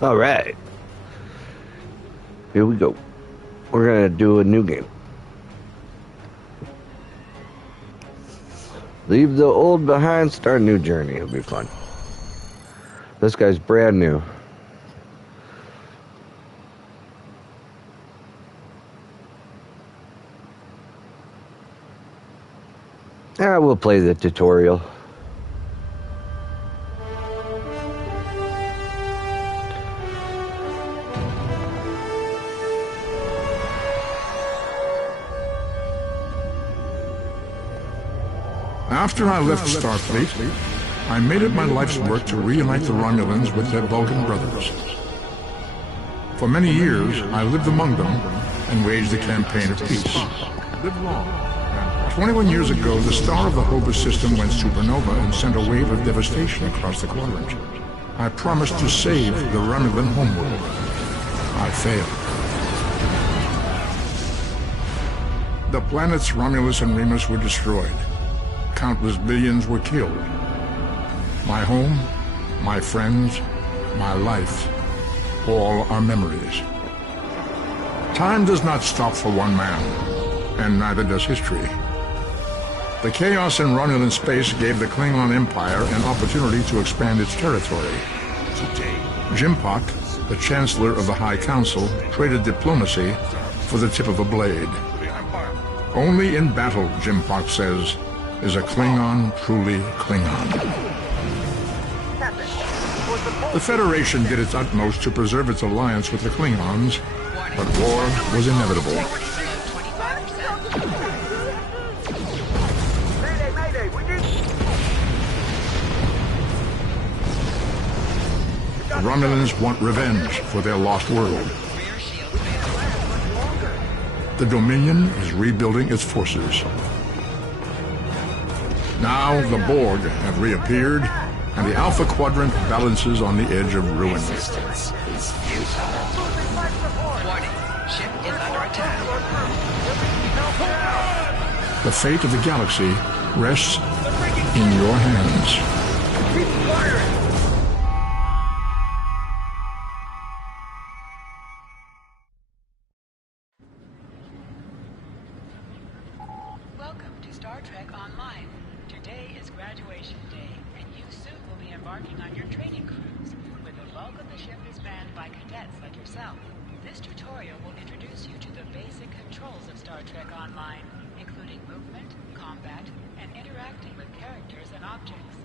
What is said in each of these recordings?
All right. Here we go. We're going to do a new game. Leave the old behind, start a new journey. It'll be fun. This guy's brand new. We'll play the tutorial. After I left Starfleet, I made it my life's work to reunite the Romulans with their Vulcan brothers. For many years, I lived among them and waged a campaign of peace. Live long. 21 years ago, the star of the Hobus system went supernova and sent a wave of devastation across the quadrant. I promised to save the Romulan homeworld. I failed. The planets Romulus and Remus were destroyed. Countless billions were killed. My home, my friends, my life, all are memories. Time does not stop for one man, and neither does history. The chaos in Romulan space gave the Klingon Empire an opportunity to expand its territory. Jimpak, the Chancellor of the High Council, traded diplomacy for the tip of a blade. Only in battle, Jimpak says, is a Klingon truly Klingon. The Federation did its utmost to preserve its alliance with the Klingons, but war was inevitable. The Romulans want revenge for their lost world. The Dominion is rebuilding its forces. Now the Borg have reappeared, and the Alpha Quadrant balances on the edge of ruin. The fate of the galaxy rests in your hands. Welcome to Star Trek Online. Today is graduation day, and you soon will be embarking on your training cruise, where the bulk of the ship is manned by cadets like yourself. This tutorial will introduce you to the basic controls of Star Trek Online, including movement, combat, and interacting with characters and objects.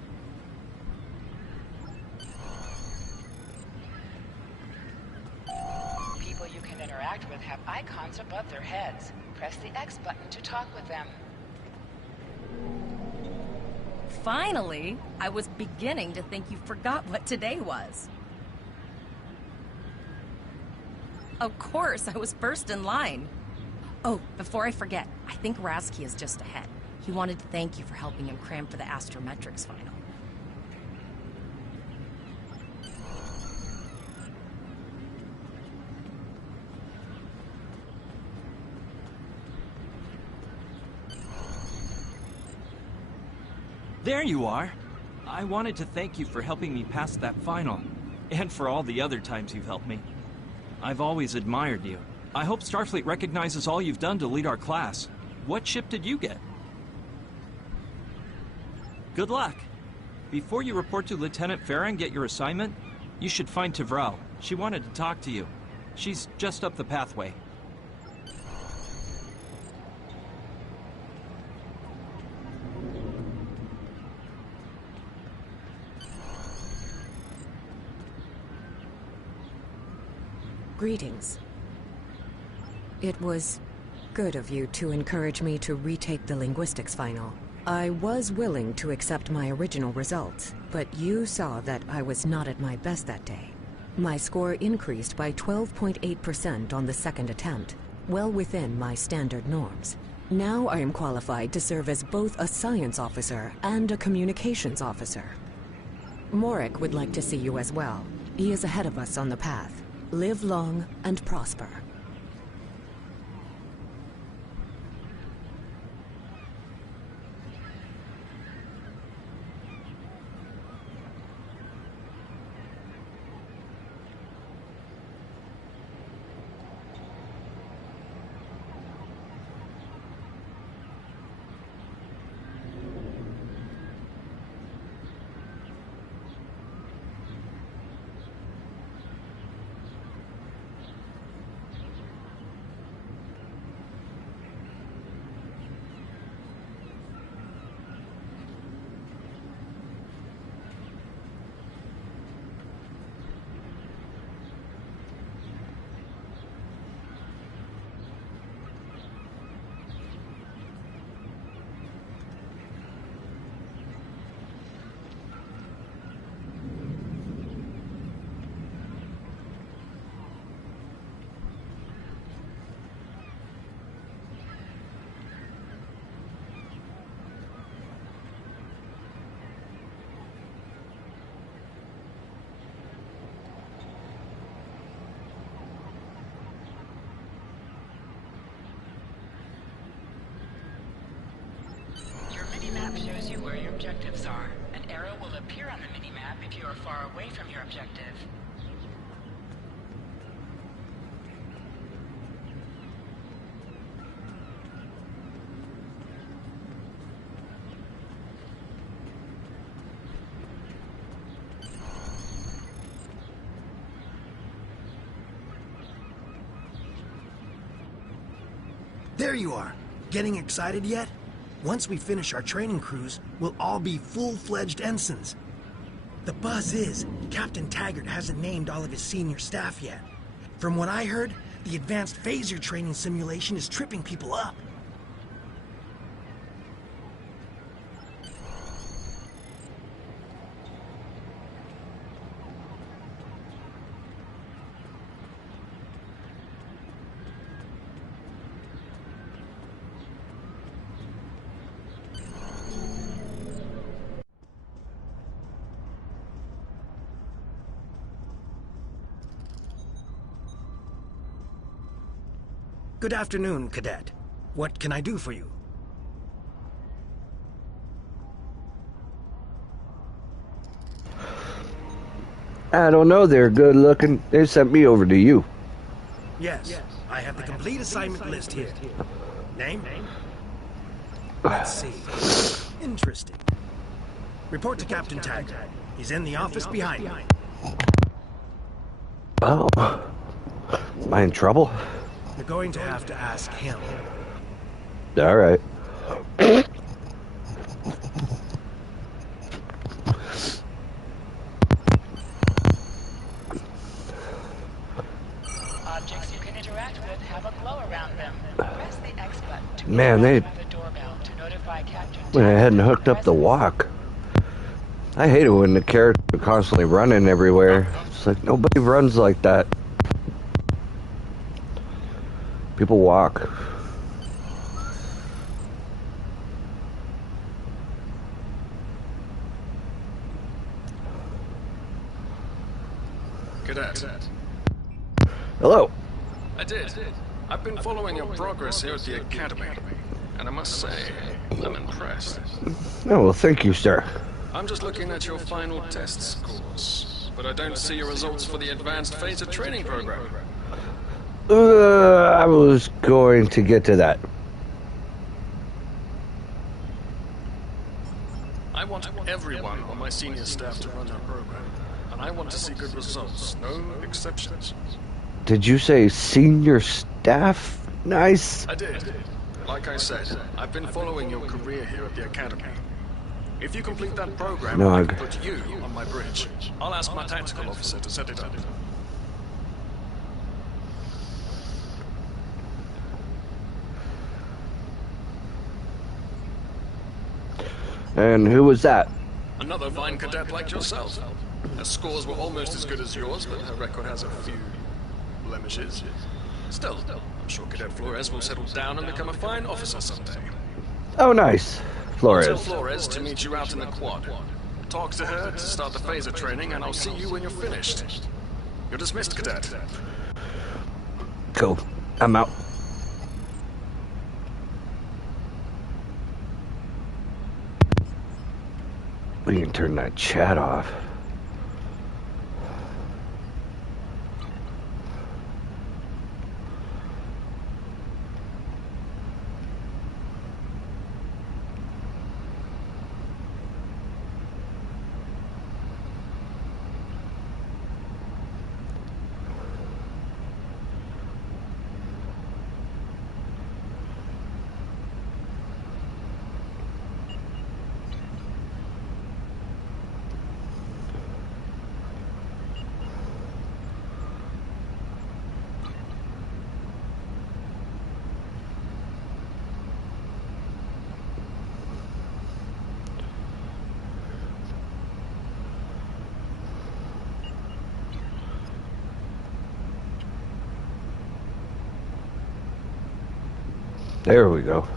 People you can interact with have icons above their heads. Press the X button to talk with them. Finally! I was beginning to think you forgot what today was. Of course, I was first in line. Oh, before I forget, I think Rasky is just ahead. He wanted to thank you for helping him cram for the astrometrics final. There you are. I wanted to thank you for helping me pass that final, and for all the other times you've helped me. I've always admired you. I hope Starfleet recognizes all you've done to lead our class. What ship did you get? Good luck. Before you report to Lieutenant Farah and get your assignment, you should find Tavral. She wanted to talk to you. She's just up the pathway. Greetings. It was good of you to encourage me to retake the linguistics final. I was willing to accept my original results, but you saw that I was not at my best that day. My score increased by 12.8% on the second attempt, well within my standard norms. Now I am qualified to serve as both a science officer and a communications officer. Morik would like to see you as well. He is ahead of us on the path. Live long and prosper. objectives are. An arrow will appear on the minimap if you are far away from your objective. There you are. Getting excited yet? Once we finish our training cruise, we'll all be full-fledged ensigns. The buzz is, Captain Taggart hasn't named all of his senior staff yet. From what I heard, the advanced phaser training simulation is tripping people up. Good afternoon, Cadet. What can I do for you? I don't know, they're good looking. They sent me over to you. Yes, I have the complete assignment list here. Name? Let's see. Interesting. Report to Captain Taggart. He's in the office behind me. Oh. Am I in trouble? You're going to have to ask him. All right. Objects you can interact with have a glow around them. Press the X button to Man, they the doorbell to notify Captain went ahead and Taggart hooked up the walk. I hate it when the characters are constantly running everywhere. It's like nobody runs like that. People walk. Cadet. Hello. I did. I've been following your progress here at the Academy, and I must say, I'm impressed. Oh, well, thank you, sir. I'm just looking at your final test scores, but I don't see your results for the Advanced Phaser Training Program. I was going to get to that. I want everyone on my senior staff to run our program, and I want to see good results, no exceptions. Did you say senior staff? Nice. I did. Like I said, I've been following your career here at the Academy. If you complete that program, No, I can put you on my bridge. I'll ask my tactical officer to set it up. And who was that? Another fine cadet like yourself. Her scores were almost as good as yours, but her record has a few blemishes. Still, I'm sure Cadet Flores will settle down and become a fine officer someday. Oh, nice. I'll tell Flores. Flores to meet you out in the quad. Talk to her to start the phaser training, and I'll see you when you're finished. You're dismissed, Cadet. Cool. I'm out. We can turn that chat off. There we go.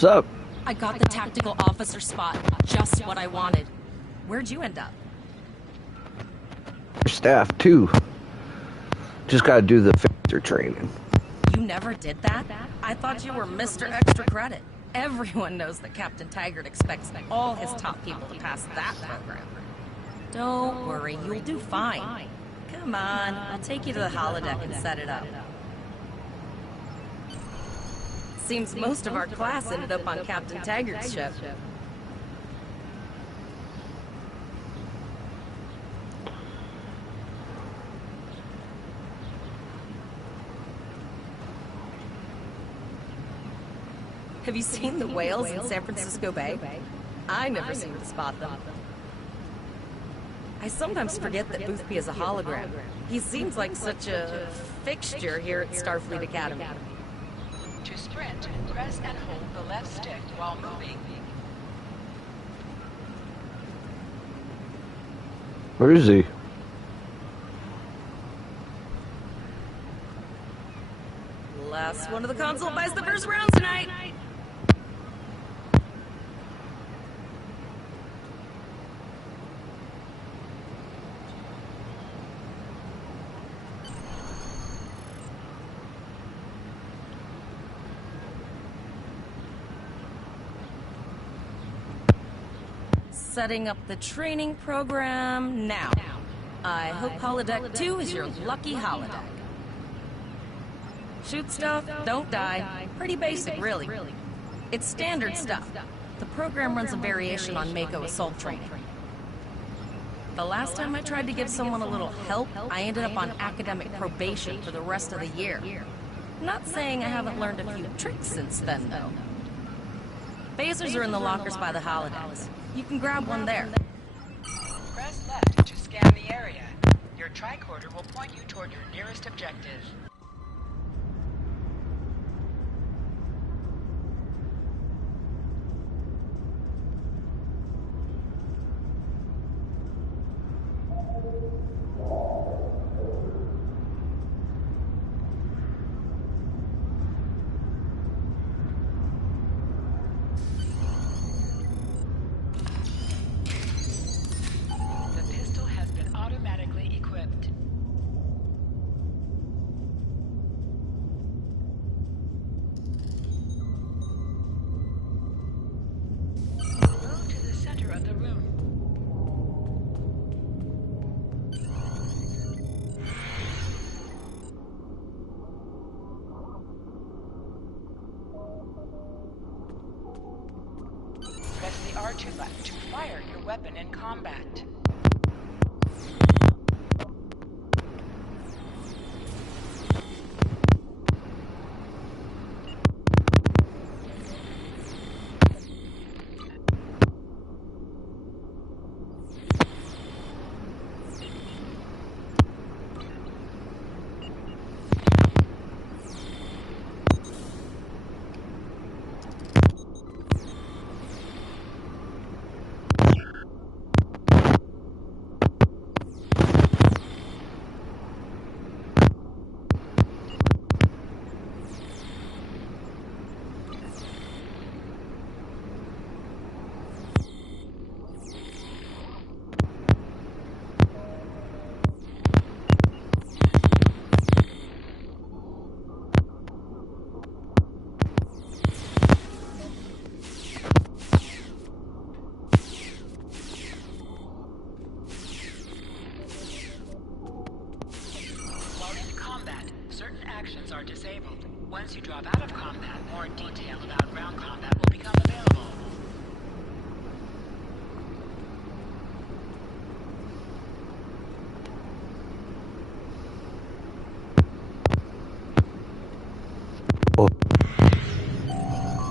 What's up? I got the tactical officer spot. Just what I wanted. Where'd you end up? Staff, too. Just gotta do the phaser training. You never did that? I thought you were Mr. Extra Credit. Everyone knows that Captain Taggart expects all his top people to pass that program. Don't worry, you'll do fine. Come on, I'll take you to the holodeck and set it up. Seems most of our class ended up on Captain Taggart's ship. Have you seen the whales in San Francisco Bay? I never seem to spot them. I sometimes forget that Boothby is a hologram. He seems like such a fixture here at Starfleet Academy. To sprint, press and hold the left stick while moving. Where is he? Last one of the console buys the first round tonight. Setting up the training program now. I hope Holodeck 2 is your lucky holodeck. Shoot stuff, don't die. Pretty basic, really. It's standard stuff. The program runs a variation on Mako assault training. The last time I tried to give someone a little help, I ended up on academic probation for the rest of the year. Not saying I haven't learned a few tricks since then, though. Phasers are in the lockers by the holodecks. You can grab one there. Press left to scan the area. Your tricorder will point you toward your nearest objective. R2 button to fire your weapon in combat. Are disabled. Once you drop out of combat, more detail about ground combat will become available. Oh.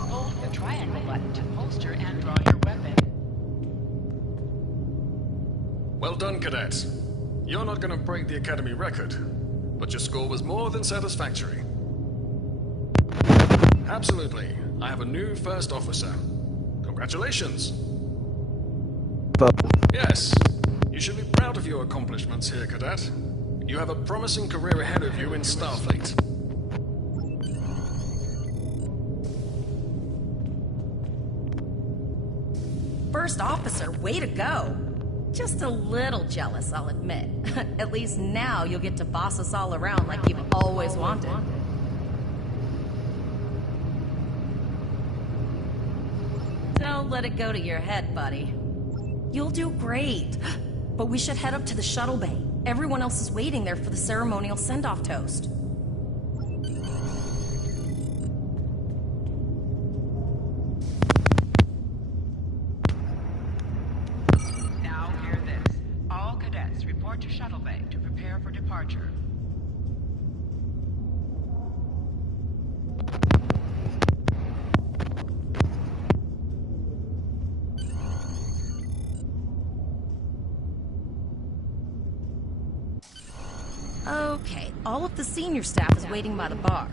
Hold the triangle button to holster and draw your weapon. Well done, cadets. You're not going to break the Academy record, but your score was more than satisfactory. Absolutely. I have a new first officer. Congratulations. Yes. You should be proud of your accomplishments here, cadet. You have a promising career ahead of you in Starfleet. first officer. Way to go. Just a little jealous, I'll admit. At least now you'll get to boss us all around like you've always wanted. Don't let it go to your head, buddy. You'll do great. But we should head up to the shuttle bay. Everyone else is waiting there for the ceremonial send-off toast. Now hear this. All cadets report to shuttle bay to prepare for departure. Okay, all of the senior staff is waiting by the bar.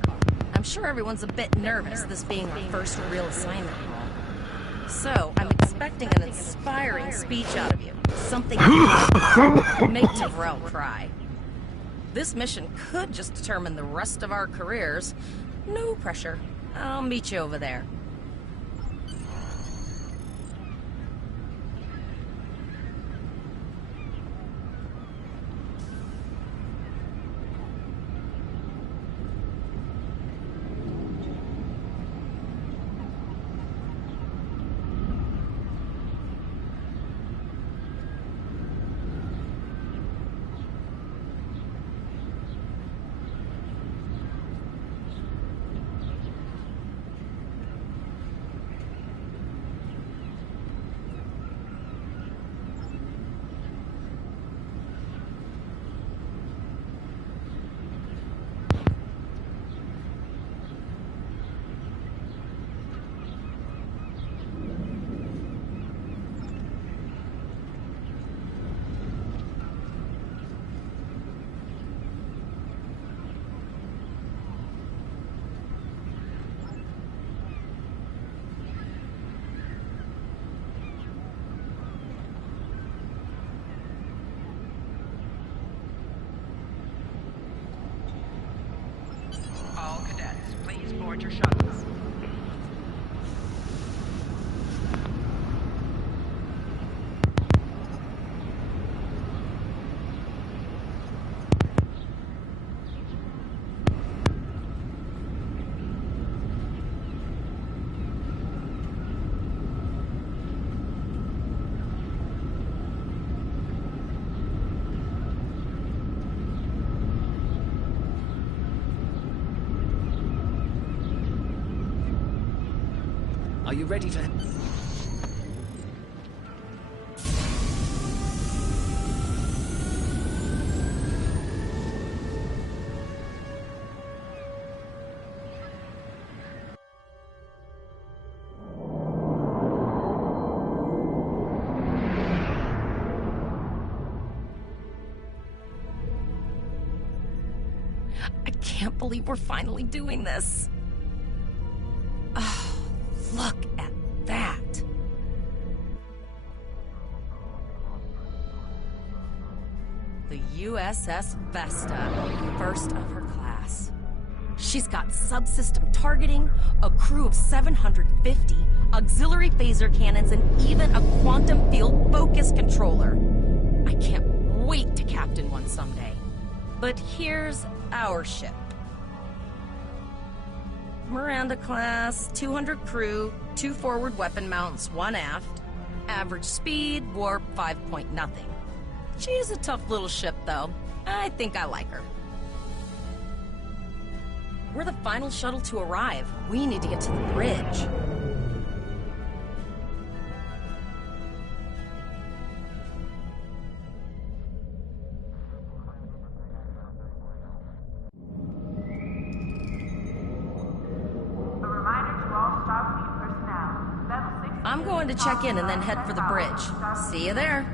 I'm sure everyone's a bit nervous, this being our first real assignment. So, I'm expecting an inspiring speech out of you. Something to make Devrel cry. This mission could just determine the rest of our careers. No pressure. I'll meet you over there. All cadets, please board your shuttles. Are you ready to... I can't believe we're finally doing this. Oh, look at that. The USS Vesta, first of her class. She's got subsystem targeting, a crew of 750, auxiliary phaser cannons, and even a quantum field focus controller. I can't wait to captain one someday. But here's our ship. Miranda class, 200 crew, 2 forward weapon mounts, 1 aft. Average speed, warp 5 point nothing. She's a tough little ship, though. I think I like her. We're the final shuttle to arrive. We need to get to the bridge. I'm going to check in and then head for the bridge. See you there.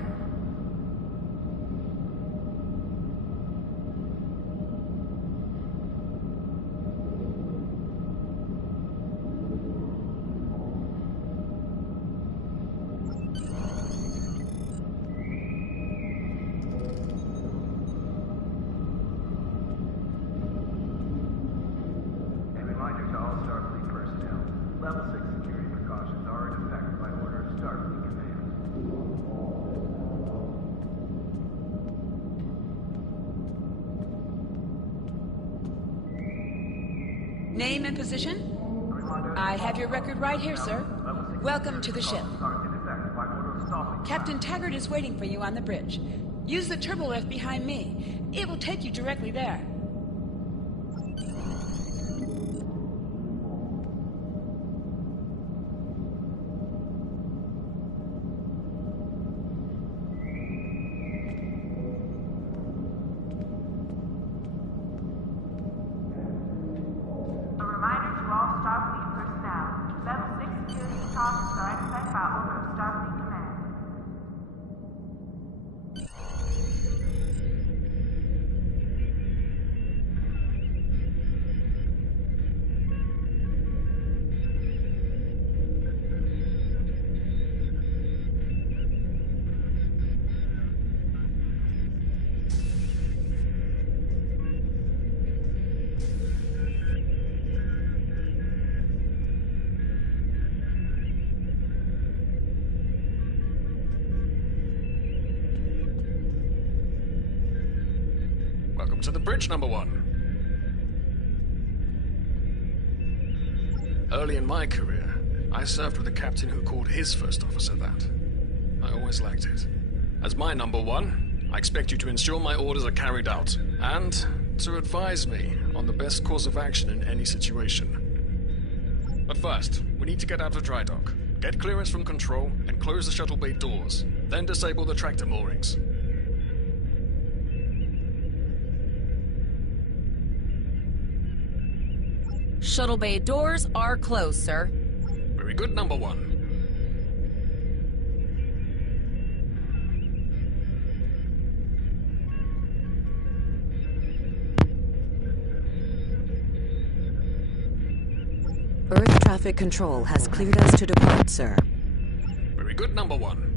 A reminder to all Starfleet personnel. Level 6 security precautions are in effect by order of Starfleet Command. Name and position? I have your record right here, sir. Welcome to the ship. Captain Taggart is waiting for you on the bridge. Use the turbo lift behind me. It will take you directly there. A reminder to all Starfleet personnel. Level 6 security talks are in effect by order of Starfleet Command. Welcome to the bridge, number one. Early in my career, I served with a captain who called his first officer that. I always liked it. As my number one, I expect you to ensure my orders are carried out, and to advise me on the best course of action in any situation. But first, we need to get out of dry dock, get clearance from control, and close the shuttle bay doors, then disable the tractor moorings. Shuttle bay doors are closed, sir. Very good, number one. Earth traffic control has cleared us to depart, sir. Very good, number one.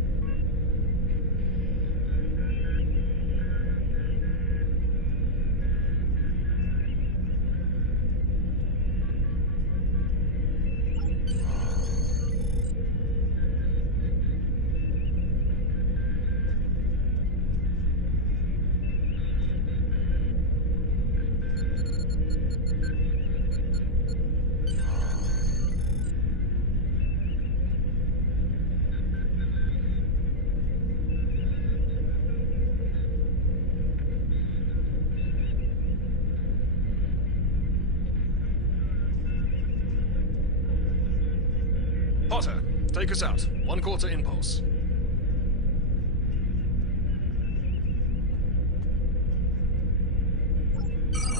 Potter, take us out. 1/4 impulse.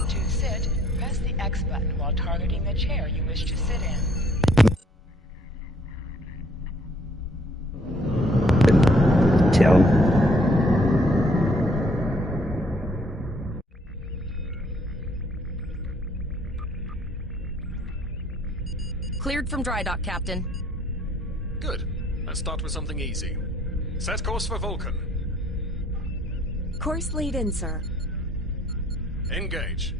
To sit, press the X button while targeting the chair you wish to sit in. Tell. Cleared from dry dock, Captain. Good. Let's start with something easy. Set course for Vulcan. Course laid in, sir. Engage.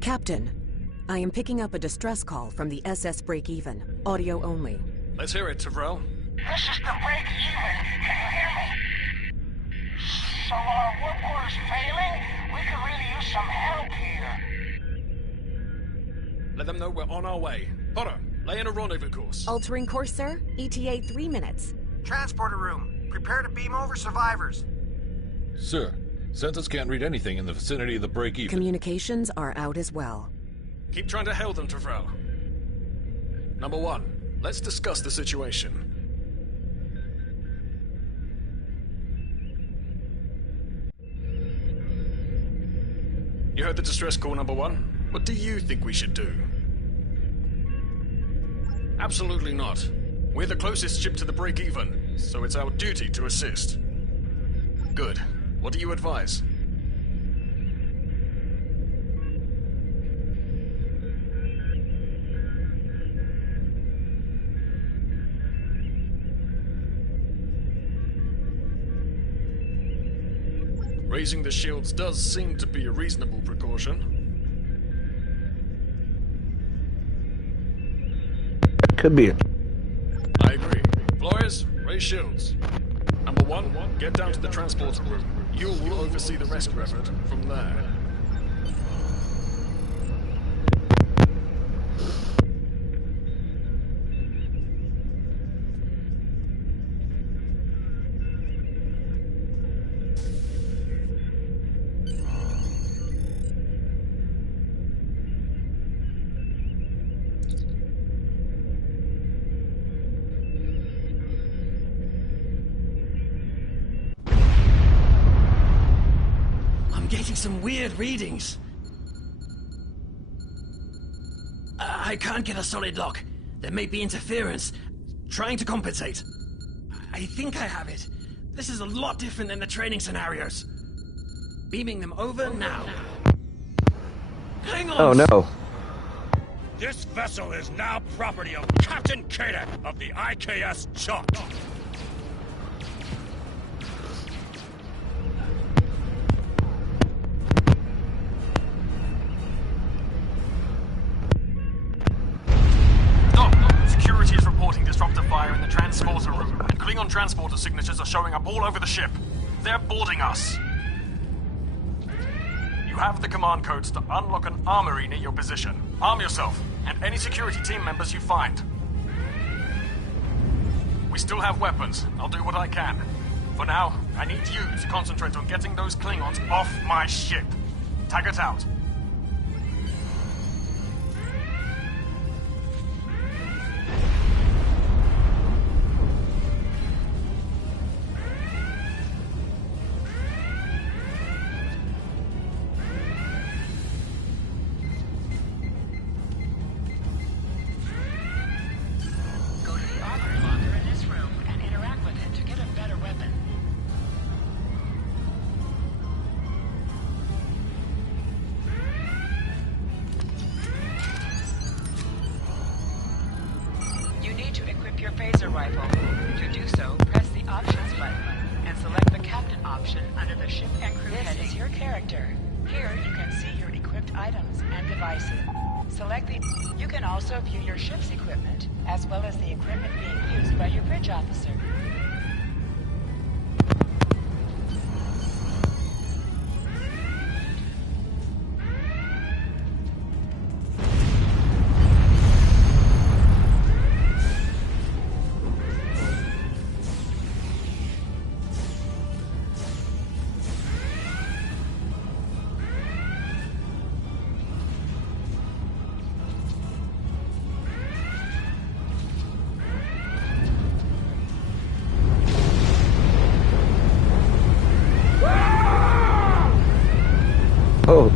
Captain, I am picking up a distress call from the SS Break-Even. Audio only. Let's hear it, Tyrell. This is the Break-Even. Can you hear me? So our work order's failing? We could really use some help here. Let them know we're on our way. Potter, lay in a rendezvous course. Altering course, sir. ETA 3 minutes. Transporter room. Prepare to beam over survivors. Sir, Census can't read anything in the vicinity of the break-even. Communications are out as well. Keep trying to hail them, Tyrell. Number one, let's discuss the situation. You heard the distress call, number one. What do you think we should do? Absolutely not. We're the closest ship to the break-even, so it's our duty to assist. Good. What do you advise? Raising the shields does seem to be a reasonable precaution. could be a... I agree. Flores, raise shields. Number 1, get down to the transporter room. You will oversee the rescue effort from there. I'm getting some weird readings. I can't get a solid lock. There may be interference. Trying to compensate. I think I have it. This is a lot different than the training scenarios. Beaming them over now. Hang on! Oh no. This vessel is now property of Captain Cadet of the IKS Chalk. Security is reporting disruptor fire in the transporter room, and Klingon transporter signatures are showing up all over the ship. They're boarding us. You have the command codes to unlock an armory near your position. Arm yourself, and any security team members you find. We still have weapons. I'll do what I can. For now, I need you to concentrate on getting those Klingons off my ship. Taggart out. Phaser rifle. To do so, press the Options button and select the Captain option under the Ship and Crew heading. This is your character. Here, you can see your equipped items and devices. Select the... You can also view your ship's equipment, as well as the equipment being used by your bridge officer. Oh.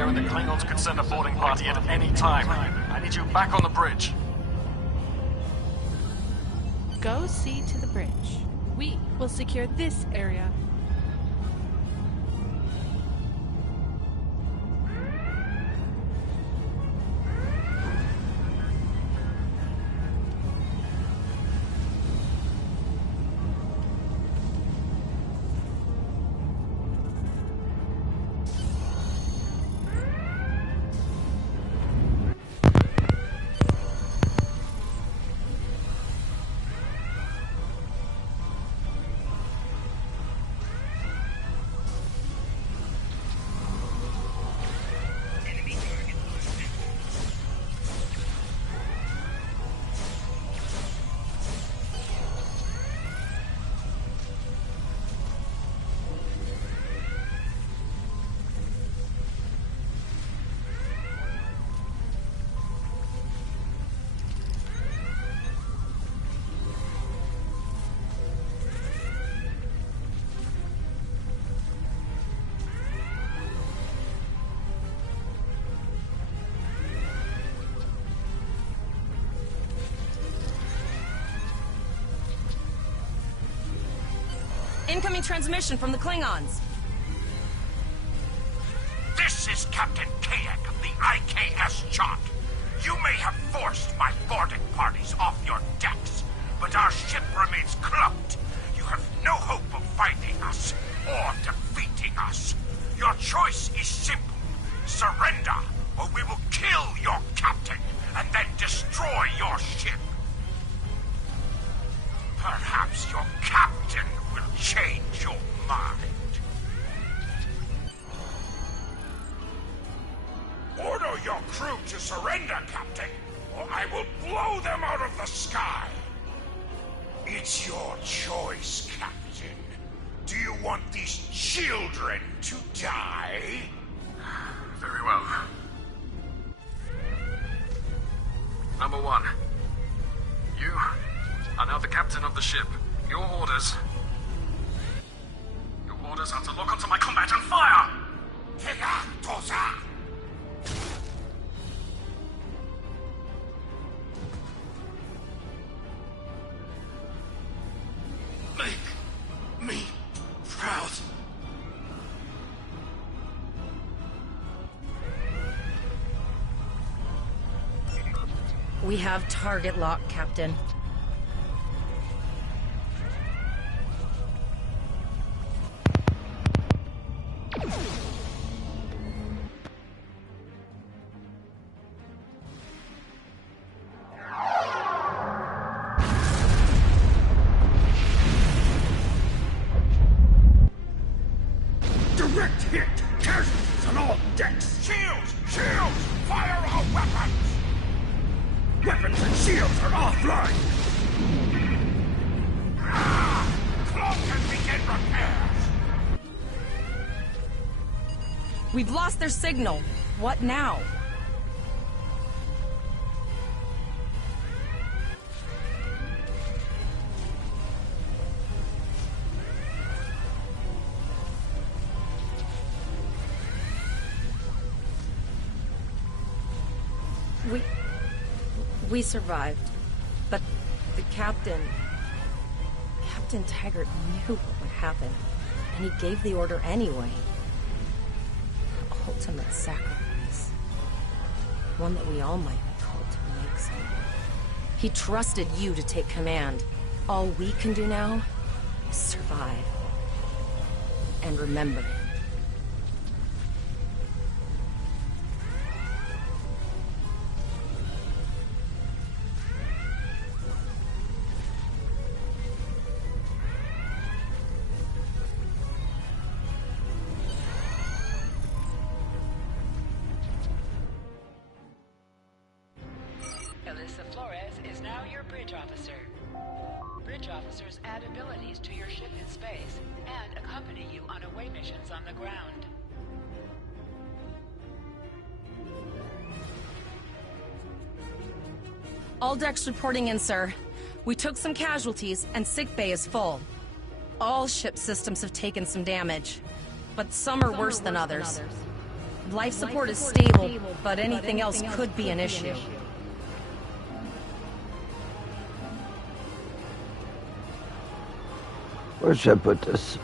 radio and the Klingons could send a boarding party at any time. I need you back on the bridge. Go see to the bridge. We will secure this area. Incoming transmission from the Klingons. This is Captain Kadek of the IKS Chart. You may have forced my boarding parties off your decks, but our ship remains cloaked. You have no hope of finding us or defeating us. Your choice is simple. Surrender, or we will kill your captain and then destroy your ship. Perhaps your captain will change your mind. Order your crew to surrender, Captain, or I will blow them out of the sky. It's your choice, Captain. Do you want these children to die? Very well. Number one. You are now the captain of the ship. Your orders are to lock onto my combat and fire! Make me proud. We have target lock, Captain. Direct hit! Casualties on all decks! Shields! Shields! Fire all weapons! Weapons and shields are offline! Cloak and begin repairs! We've lost their signal. What now? We survived, but the Captain Taggart knew what would happen, and he gave the order anyway. Ultimate sacrifice. One that we all might be called to make someday. He trusted you to take command. All we can do now is survive. And remember him. Bridge officers add abilities to your ship in space and accompany you on away missions on the ground. All decks reporting in, sir. We took some casualties, and sickbay is full. All ship systems have taken some damage, but some are worse than others. Life support is stable, but anything else could be an issue. Where should I put this?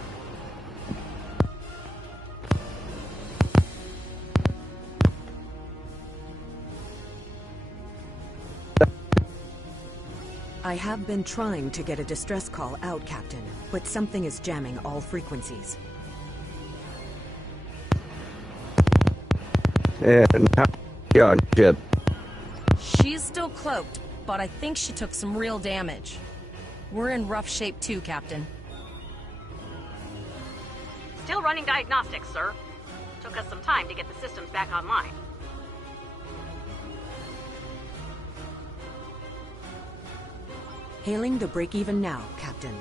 I have been trying to get a distress call out, Captain, but something is jamming all frequencies. And on ship. She's still cloaked, but I think she took some real damage. We're in rough shape too, Captain. Still running diagnostics, sir. Took us some time to get the systems back online. Hailing the break-even now, Captain.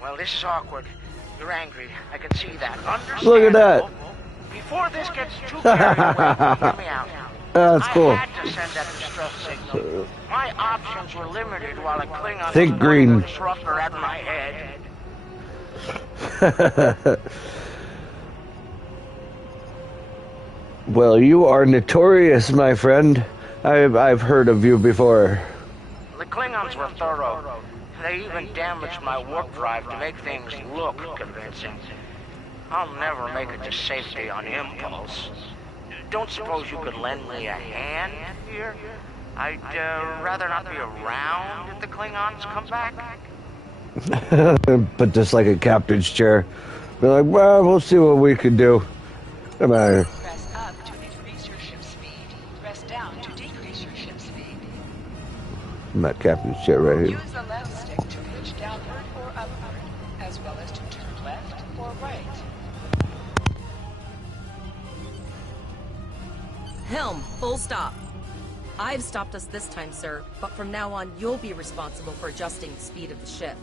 Well, this is awkward. You're angry. I can see that. Look at that. Before this gets too carried away, hear me out. That's cool. I had to send that distress signal. My options were limited while a Klingon Think was green. pointing a disruptor at my head. Well, you are notorious, my friend. I've heard of you before. The Klingons were thorough. They even damaged my warp drive to make things look convincing. I'll never make it to safety on impulse. Don't suppose you could lend me a hand here? I'd rather not be around if the Klingons come back. Put this like a captain's chair. Be like, well, we'll see what we can do. Come on. Press up to increase your ship speed. Press down to decrease your ship speed. My captain's chair right here. Use the left stick to pitch downward or upward, as well as to turn left or right. Helm, full stop. I've stopped us this time, sir, but from now on, you'll be responsible for adjusting the speed of the ship.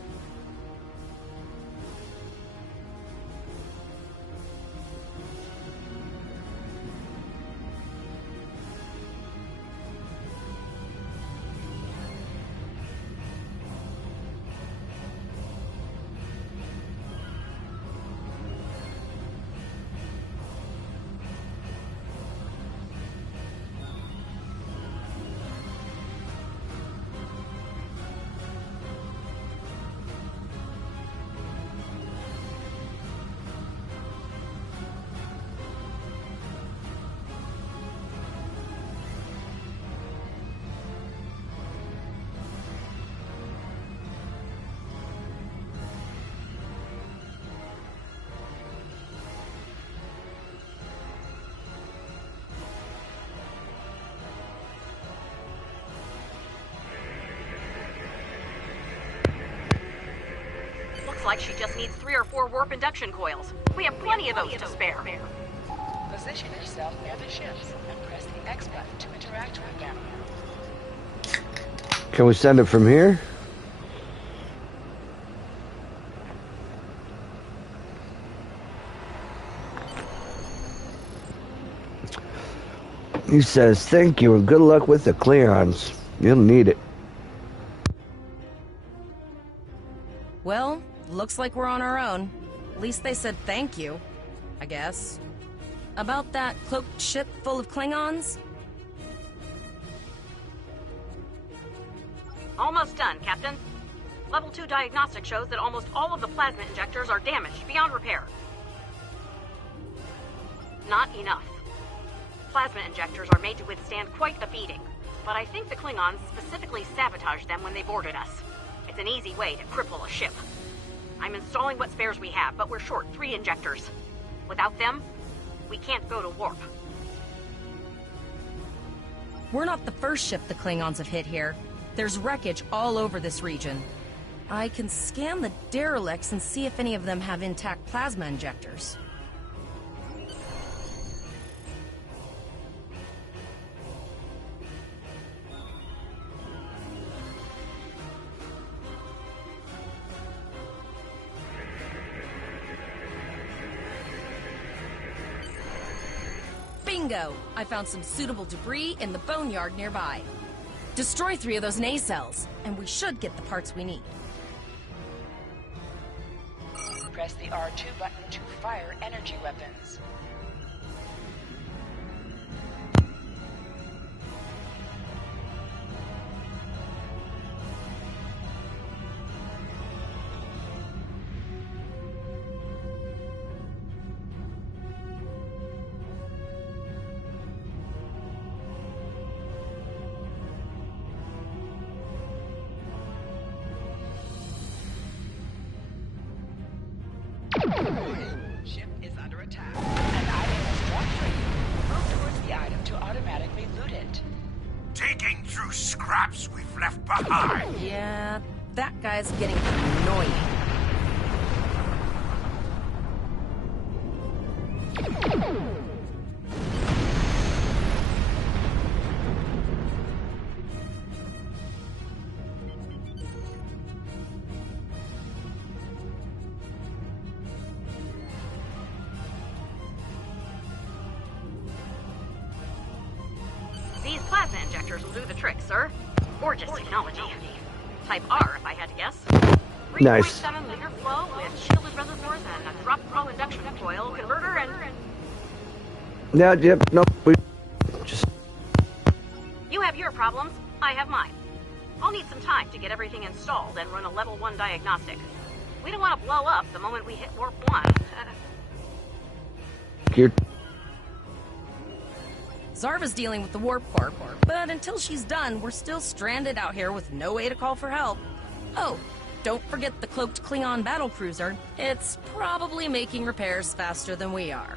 Like she just needs 3 or 4 warp induction coils. We have plenty of those to spare. Position yourself near the ships and press the X button to interact with them. Can we send it from here? He says, thank you and good luck with the Klingons. You'll need it. Well, looks like we're on our own. At least they said thank you, I guess. About that cloaked ship full of Klingons? Almost done, Captain. Level 2 diagnostic shows that almost all of the plasma injectors are damaged beyond repair. Not enough. Plasma injectors are made to withstand quite a beating, but I think the Klingons specifically sabotaged them when they boarded us. It's an easy way to cripple a ship. I'm installing what spares we have, but we're short 3 injectors. Without them, we can't go to warp. We're not the first ship the Klingons have hit here. There's wreckage all over this region. I can scan the derelicts and see if any of them have intact plasma injectors. Bingo! I found some suitable debris in the boneyard nearby. Destroy 3 of those nacelles, and we should get the parts we need. Press the R2 button to fire energy weapons. Ship is under attack. An item is dropped for you. Move towards the item to automatically loot it. Digging through scraps we've left behind. Yeah, that guy's getting annoying. These plasma injectors will do the trick, sir. Gorgeous technology. Type R, if I had to guess. 3.7 Nice. liter flow with shielded reservoirs and a drop flow induction coil converter and... Yeah, yep, no, we just... You have your problems, I have mine. I'll need some time to get everything installed and run a level 1 diagnostic. We don't want to blow up the moment we hit warp 1. You're... Zarva's dealing with the warp core, but until she's done, we're still stranded out here with no way to call for help. Oh, don't forget the cloaked Klingon battlecruiser. It's probably making repairs faster than we are.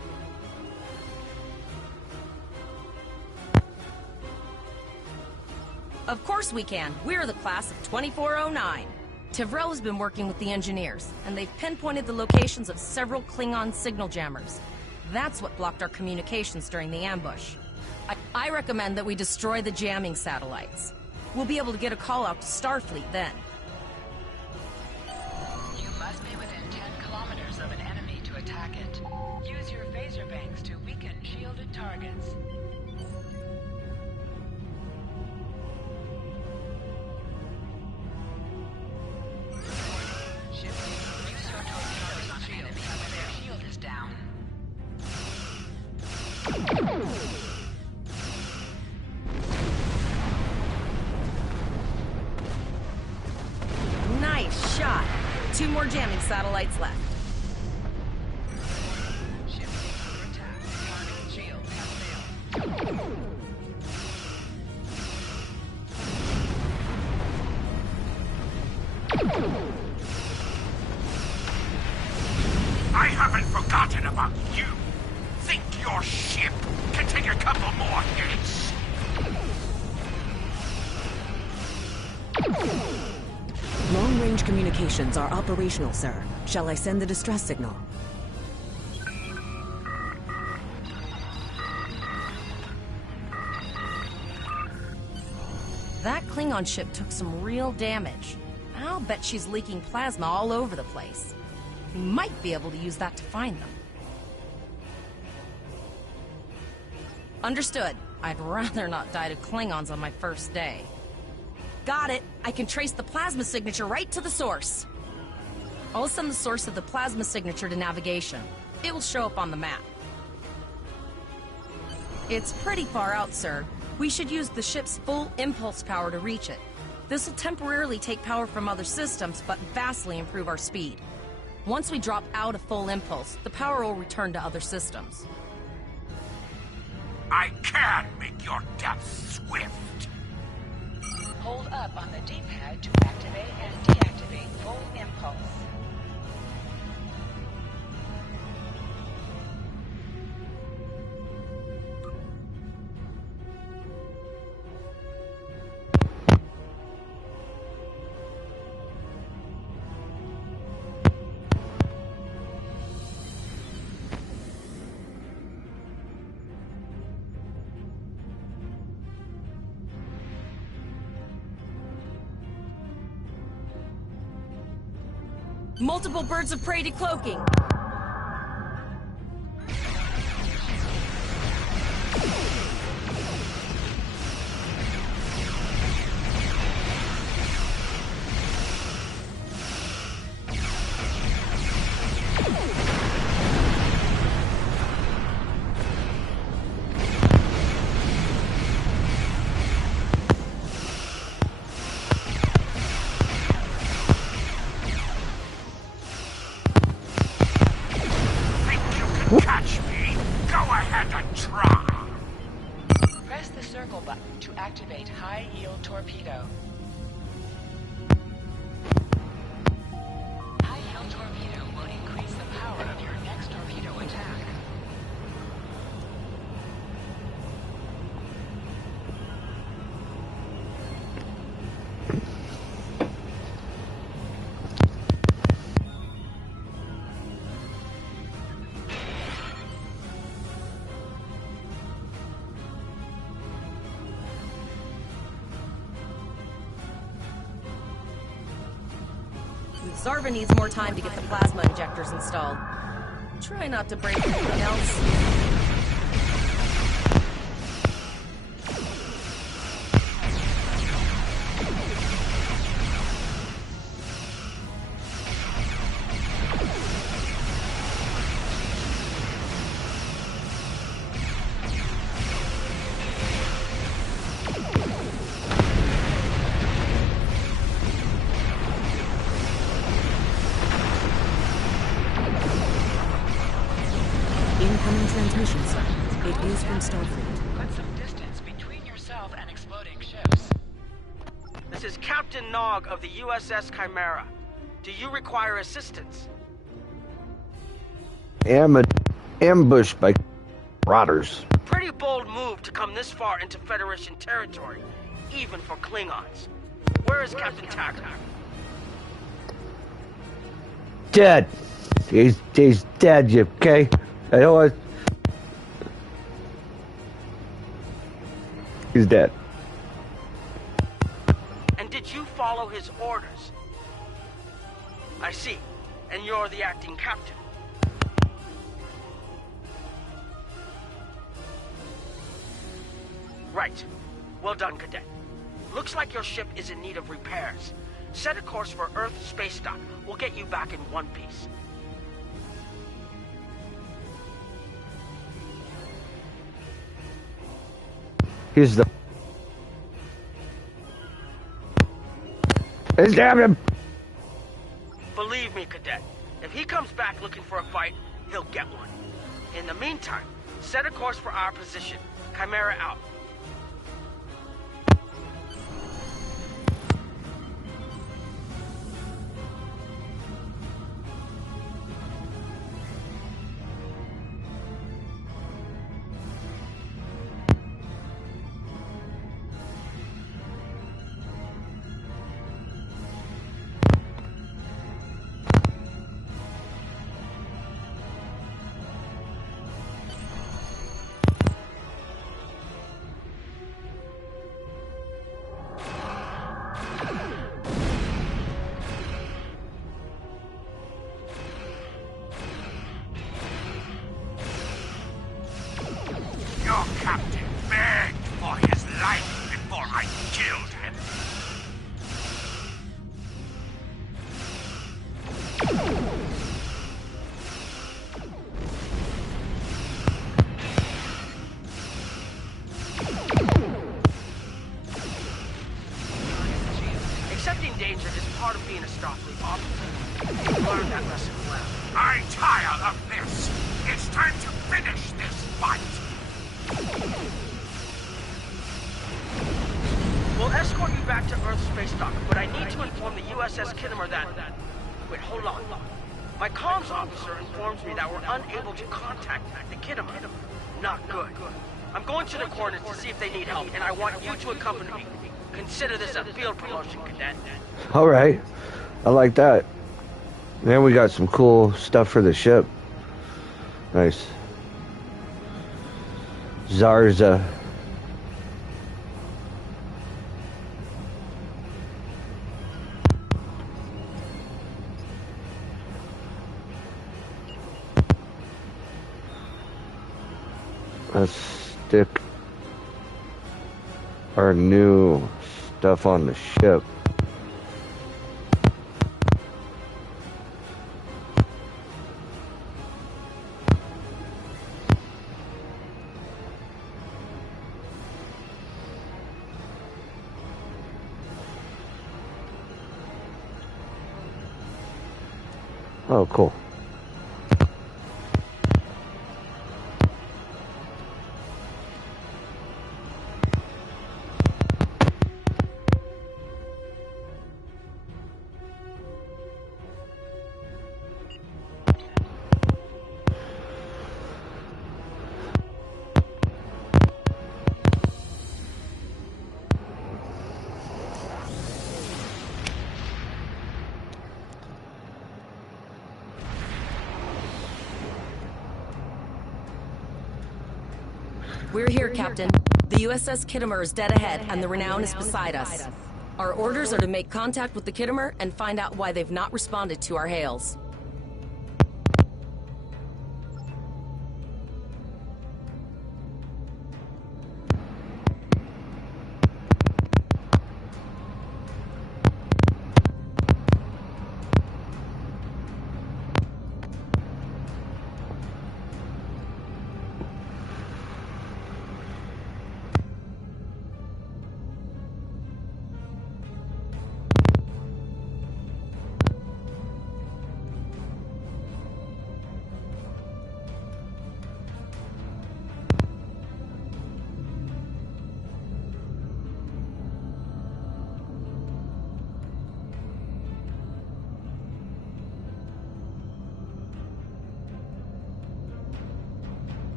Of course we can. We're the class of 2409. Tivrel has been working with the engineers, and they've pinpointed the locations of several Klingon signal jammers. That's what blocked our communications during the ambush. I recommend that we destroy the jamming satellites. We'll be able to get a call out to Starfleet then. You must be within 10 kilometers of an enemy to attack it. Use your phaser banks to weaken shielded targets. Use your torpedoes on an enemy when their shield is down. Nice shot. 2 more jamming satellites left. Ship is under attack. Target shield has failed. I haven't forgotten about you. Think your ship can take a couple more hits? Long-range communications are operational, sir. Shall I send the distress signal? That Klingon ship took some real damage. I'll bet she's leaking plasma all over the place. We might be able to use that to find them. Understood. I'd rather not die to Klingons on my first day. Got it. I can trace the plasma signature right to the source. I'll send the source of the plasma signature to navigation. It will show up on the map. It's pretty far out, sir. We should use the ship's full impulse power to reach it. This will temporarily take power from other systems, but vastly improve our speed. Once we drop out of full impulse, the power will return to other systems. I can make your death swift. Hold up on the D-pad to activate and deactivate full impulse. Multiple birds of prey decloaking. Activate high-yield torpedo. High-yield torpedo will increase the power of your next torpedo attack. Zarva needs more time to get the plasma injectors installed. Try not to break anything else. Incoming transmission, sir. It is from Starfleet. Put some distance between yourself and exploding ships. This is Captain Nog of the USS Chimera. Do you require assistance? Ambushed by marauders. Pretty bold move to come this far into Federation territory, even for Klingons. Where is Captain Taggart? Dead. He's dead, okay? I know what. He's dead. And did you follow his orders? I see. And you're the acting captain. Right. Well done, Cadet. Looks like your ship is in need of repairs. Set a course for Earth space dock. We'll get you back in one piece. He's the. Let's damn him! Believe me, Cadet. If he comes back looking for a fight, he'll get one. In the meantime, set a course for our position. Chimera out. Your captain begged for his life before I killed him. Accepting danger is part of being a Starfleet officer. You learned that lesson well. I tire of this. It's time to finish this fight. We'll escort you back to Earth space dock, but I need to inform the USS Kittimer that... Wait, hold on. My comms officer informs me that we're unable to contact the Kittimer. Not good. I'm going to the coordinates to see if they need help, and I want you to accompany me. Consider this a field promotion, Cadet. Alright. I like that. And we got some cool stuff for the ship. Nice. Zarza. Let's stick our new stuff on the ship. Oh, cool. We're here, Captain. The USS Kittimer is dead ahead, and the Renown is beside us. Our orders are to make contact with the Kittimer and find out why they've not responded to our hails.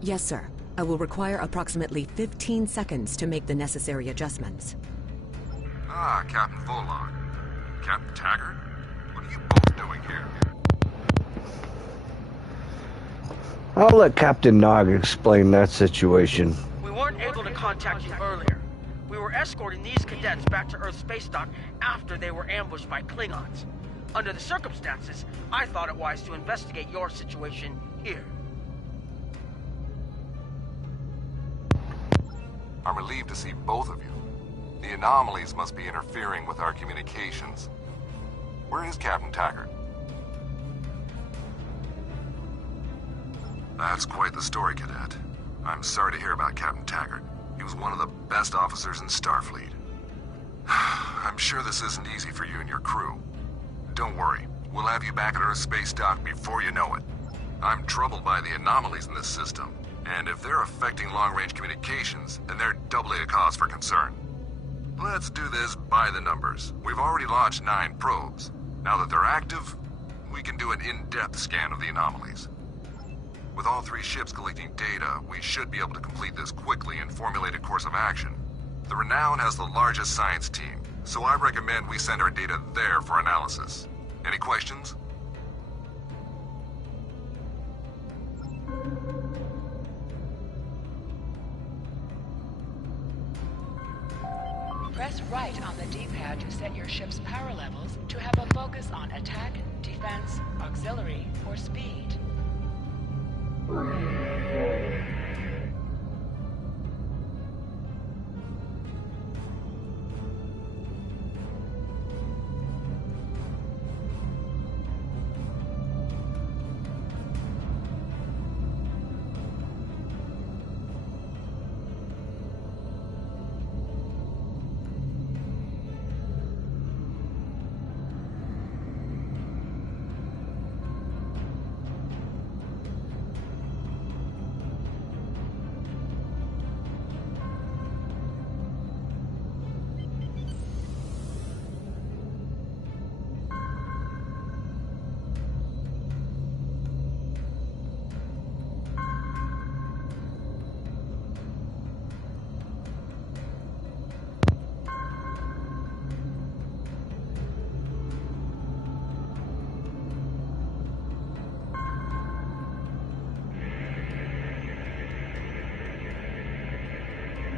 Yes, sir. I will require approximately 15 seconds to make the necessary adjustments. Ah, Captain Volog. Captain Taggart? What are you both doing here? I'll let Captain Nog explain that situation. We weren't able to contact you earlier. We were escorting these cadets back to Earth Space Dock after they were ambushed by Klingons. Under the circumstances, I thought it wise to investigate your situation here. I'm relieved to see both of you. The anomalies must be interfering with our communications. Where is Captain Taggart? That's quite the story, Cadet. I'm sorry to hear about Captain Taggart. He was one of the best officers in Starfleet. I'm sure this isn't easy for you and your crew. Don't worry, we'll have you back at Earth Space Dock before you know it. I'm troubled by the anomalies in this system. And if they're affecting long-range communications, then they're doubly a cause for concern. Let's do this by the numbers. We've already launched 9 probes. Now that they're active, we can do an in-depth scan of the anomalies. With all 3 ships collecting data, we should be able to complete this quickly and formulate a course of action. The Renown has the largest science team, so I recommend we send our data there for analysis. Any questions? Press right on the D-pad to set your ship's power levels to have a focus on attack, defense, auxiliary, or speed.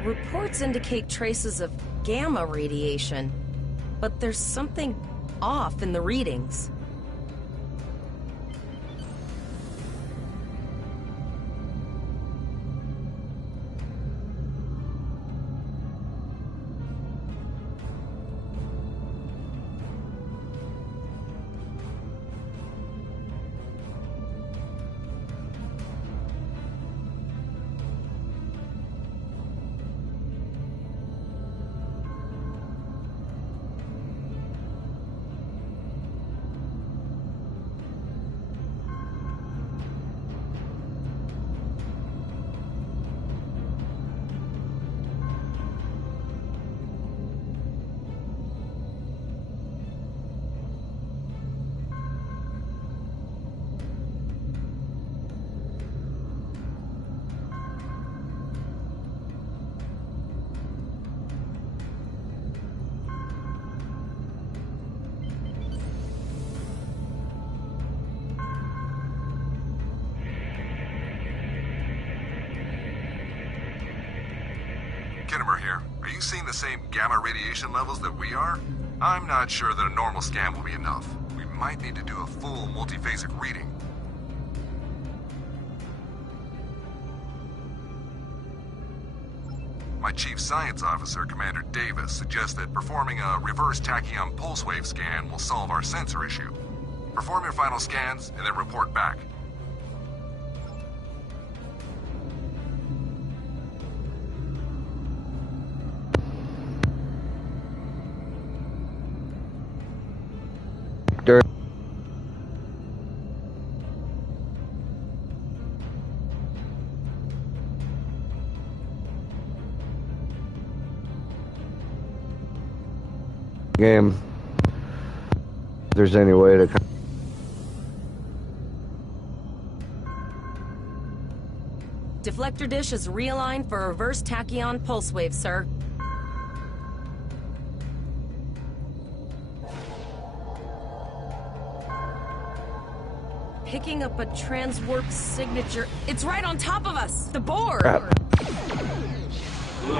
Reports indicate traces of gamma radiation, but there's something off in the readings. Kittimer here. Are you seeing the same gamma radiation levels that we are? I'm not sure that a normal scan will be enough. We might need to do a full multiphasic reading. My Chief Science Officer, Commander Davis, suggests that performing a reverse tachyon pulse wave scan will solve our sensor issue. Perform your final scans, and then report back. Game. If there's any way to. Deflector dish is realigned for reverse tachyon pulse wave, sir. Picking up a transwarp signature. It's right on top of us! The Borg! Lower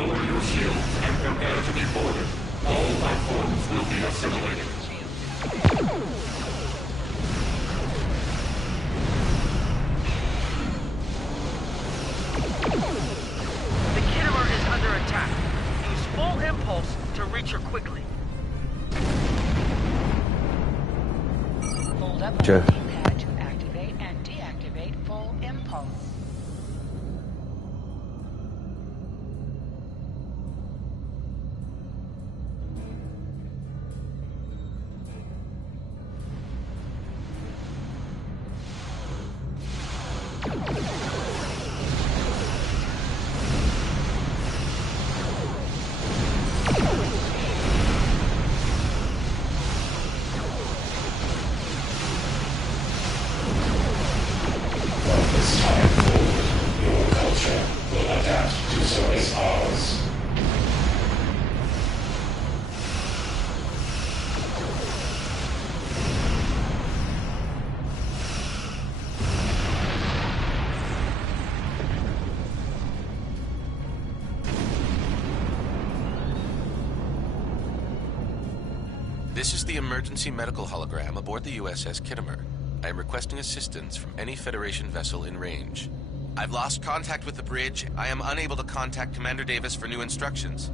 your shields and prepare to be boarded. All life forms will be assimilated. The Kittimer is under attack. Use full impulse to reach her quickly. Hold up on the D-pad to activate and deactivate full impulse. This is the emergency medical hologram aboard the USS Kittimer. I am requesting assistance from any Federation vessel in range. I've lost contact with the bridge. I am unable to contact Commander Davis for new instructions.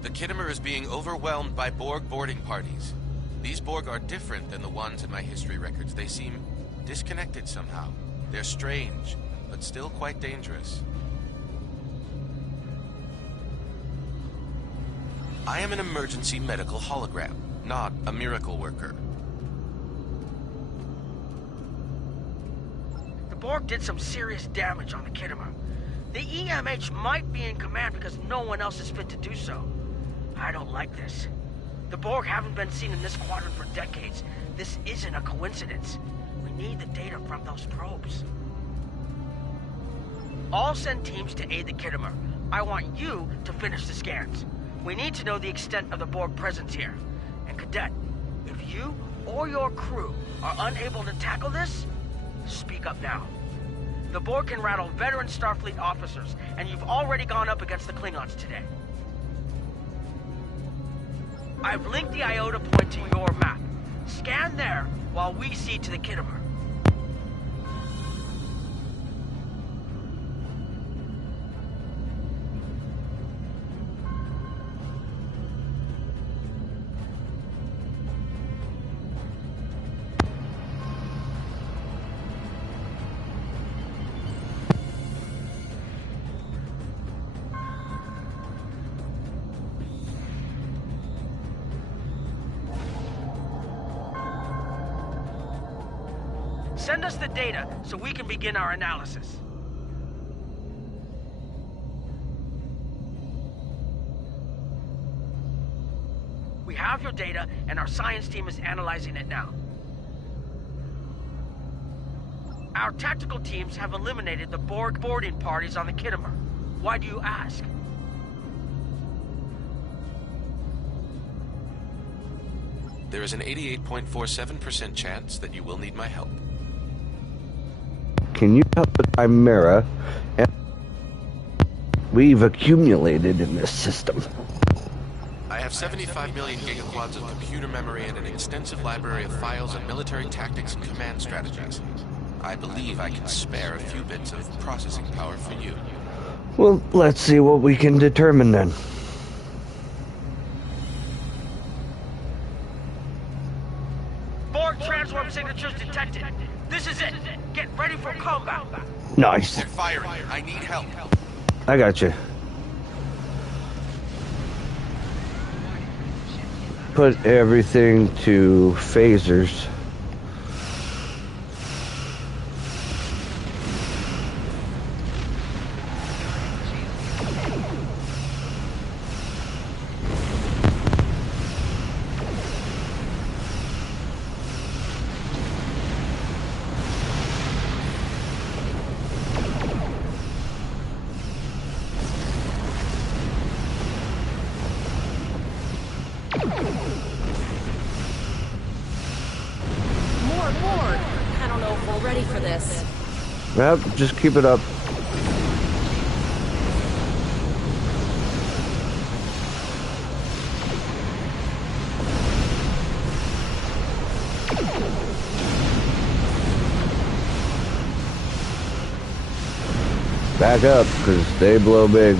The Kittimer is being overwhelmed by Borg boarding parties. These Borg are different than the ones in my history records. They seem disconnected somehow. They're strange, but still quite dangerous. I am an emergency medical hologram, not a miracle worker. The Borg did some serious damage on the Kittimer. The EMH might be in command because no one else is fit to do so. I don't like this. The Borg haven't been seen in this quadrant for decades. This isn't a coincidence. We need the data from those probes. I'll send teams to aid the Kittimer. I want you to finish the scans. We need to know the extent of the Borg presence here. And Cadet, if you or your crew are unable to tackle this, speak up now. The Borg can rattle veteran Starfleet officers, and you've already gone up against the Klingons today. I've linked the iota point to your map. Scan there while we see to the Kittimer. Send us the data so we can begin our analysis. We have your data, and our science team is analyzing it now. Our tactical teams have eliminated the Borg boarding parties on the Kittimer. Why do you ask? There is an 88.47% chance that you will need my help. can you help the Chimera and we've accumulated in this system? I have 75 million gigaquads of computer memory and an extensive library of files and military tactics and command strategies. I believe I can spare a few bits of processing power for you. Well, let's see what we can determine then. Borg transwarp signatures detected. This is it. Get ready for combat. Nice. They're firing. I need help. I got you. Put everything to phasers. More. I don't know if we're ready for this. Yep, just keep it up. Back up, because they blow big.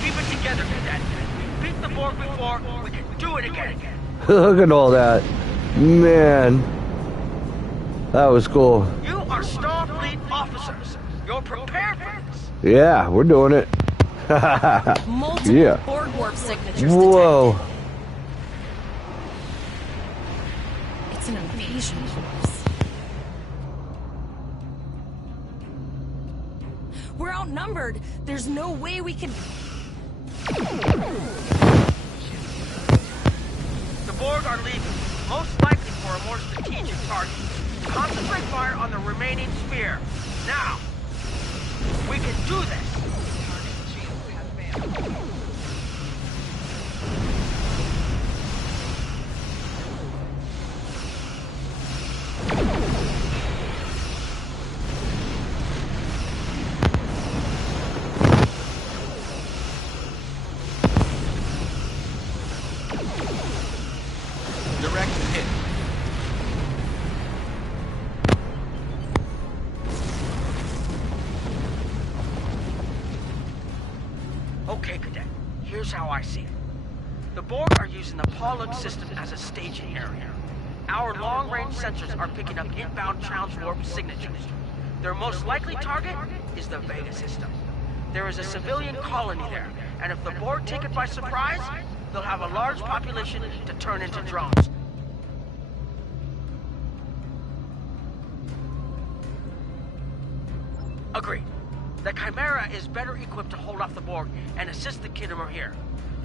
Keep it together, Cadet. We beat the Borg before, we can do it again. Look at all that. Man. That was cool. You are Starfleet officers. You're prepared for this. Yeah, we're doing it. Multiple Yeah. Borg warp signatures Whoa. detected. It's an invasion force. We're outnumbered. There's no way we can... The Borg are leaving, most likely for a more strategic target. Concentrate fire on the remaining sphere. Now! We can do this! Direct hit. Okay, Cadet. Here's how I see it. The Borg are using the Pollux system as a staging area. Our long-range sensors are picking up inbound transwarp signatures. Their most likely target is the Vega system. There is a civilian colony there, and if the Borg take it by surprise, they'll have a large population to turn into drones. Agreed. The Chimera is better equipped to hold off the Borg and assist the Kittimer here.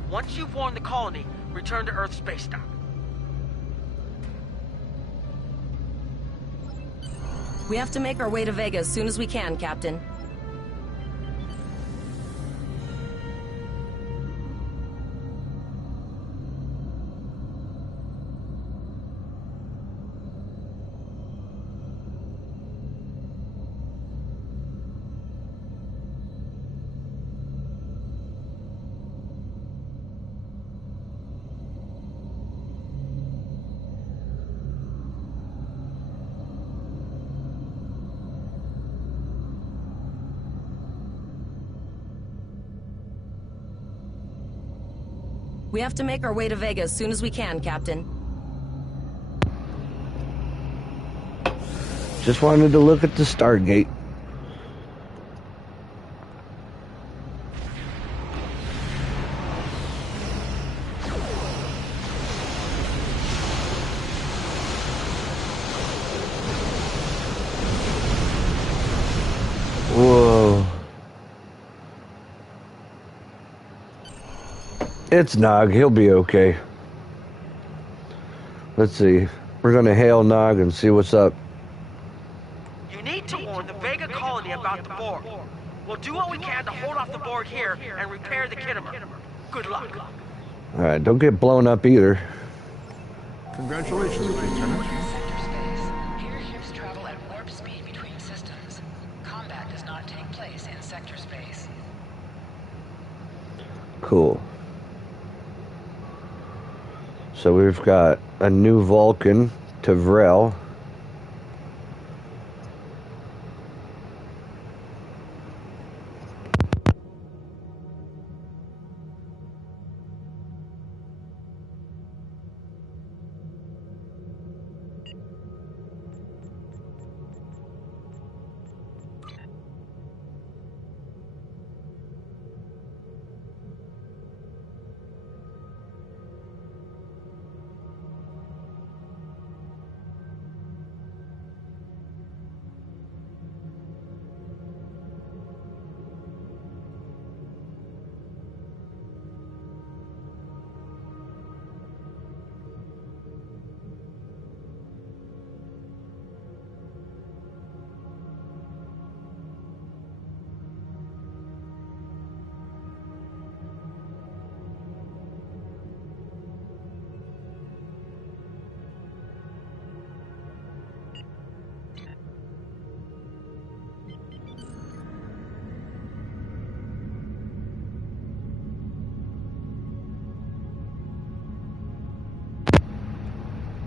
Once you've warned the colony, return to Earth space dock. We have to make our way to Vega as soon as we can, Captain. We have to make our way to Vega as soon as we can, Captain. Just wanted to look at the Stargate. Whoa. It's Nog. He'll be okay. Let's see. We're gonna hail Nog and see what's up. You need to warn the Vega colony about the Borg. We'll do what we can to hold off the Borg here and repair the Kittimer. Good luck. Alright, don't get blown up either. Congratulations, Lieutenant. Sector space. Here ships travel at warp speed between systems. Combat does not take place in sector space. Cool. So we've got a new Vulcan, Tavrel.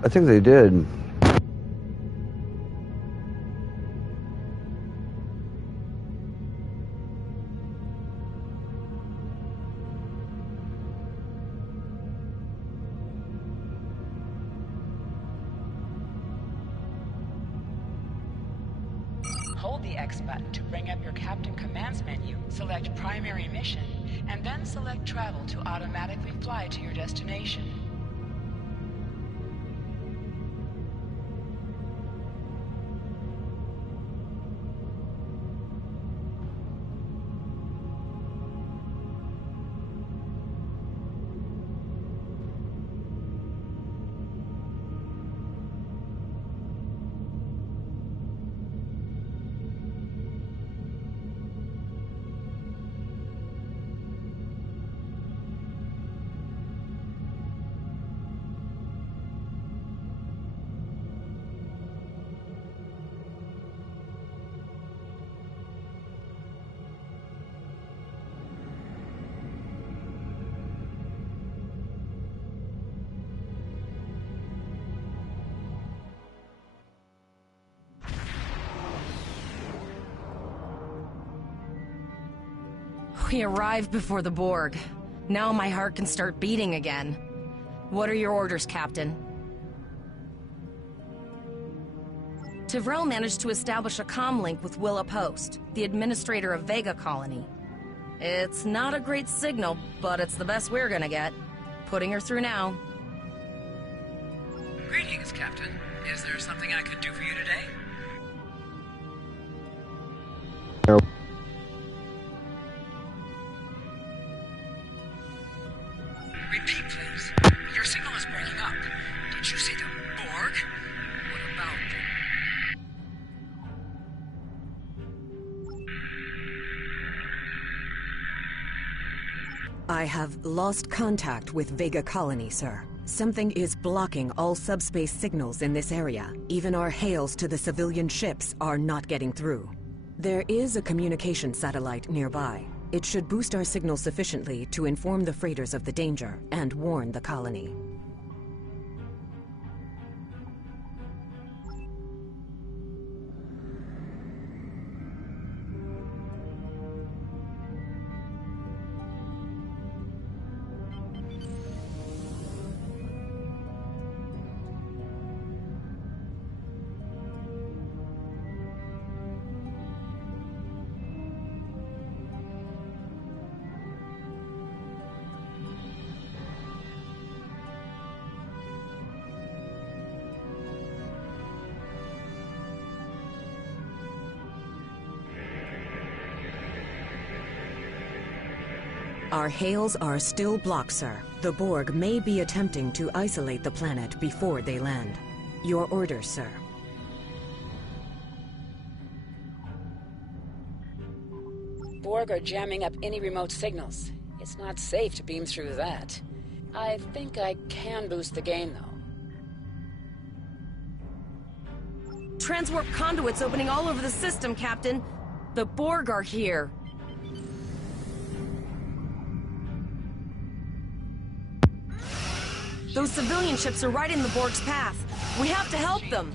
I think they did. Hold the X button to bring up your Captain Commands menu, select Primary Mission, and then select Travel to automatically fly to your destination. We arrived before the Borg. Now my heart can start beating again. What are your orders, Captain? Tavrel managed to establish a comm link with Willa Post, the administrator of Vega Colony. It's not a great signal, but it's the best we're gonna get. Putting her through now. Greetings, Captain. Is there something I could do for you today? Repeat, please. Your signal is breaking up. Did you say the Borg? What about I have lost contact with Vega Colony, sir. Something is blocking all subspace signals in this area. Even our hails to the civilian ships are not getting through. There is a communication satellite nearby. It should boost our signal sufficiently to inform the freighters of the danger and warn the colony. Our hails are still blocked, sir. The Borg may be attempting to isolate the planet before they land. Your orders, sir. Borg are jamming up any remote signals. It's not safe to beam through that. I think I can boost the gain, though. Transwarp conduits opening all over the system, Captain. The Borg are here. Those civilian ships are right in the Borg's path. We have to help them.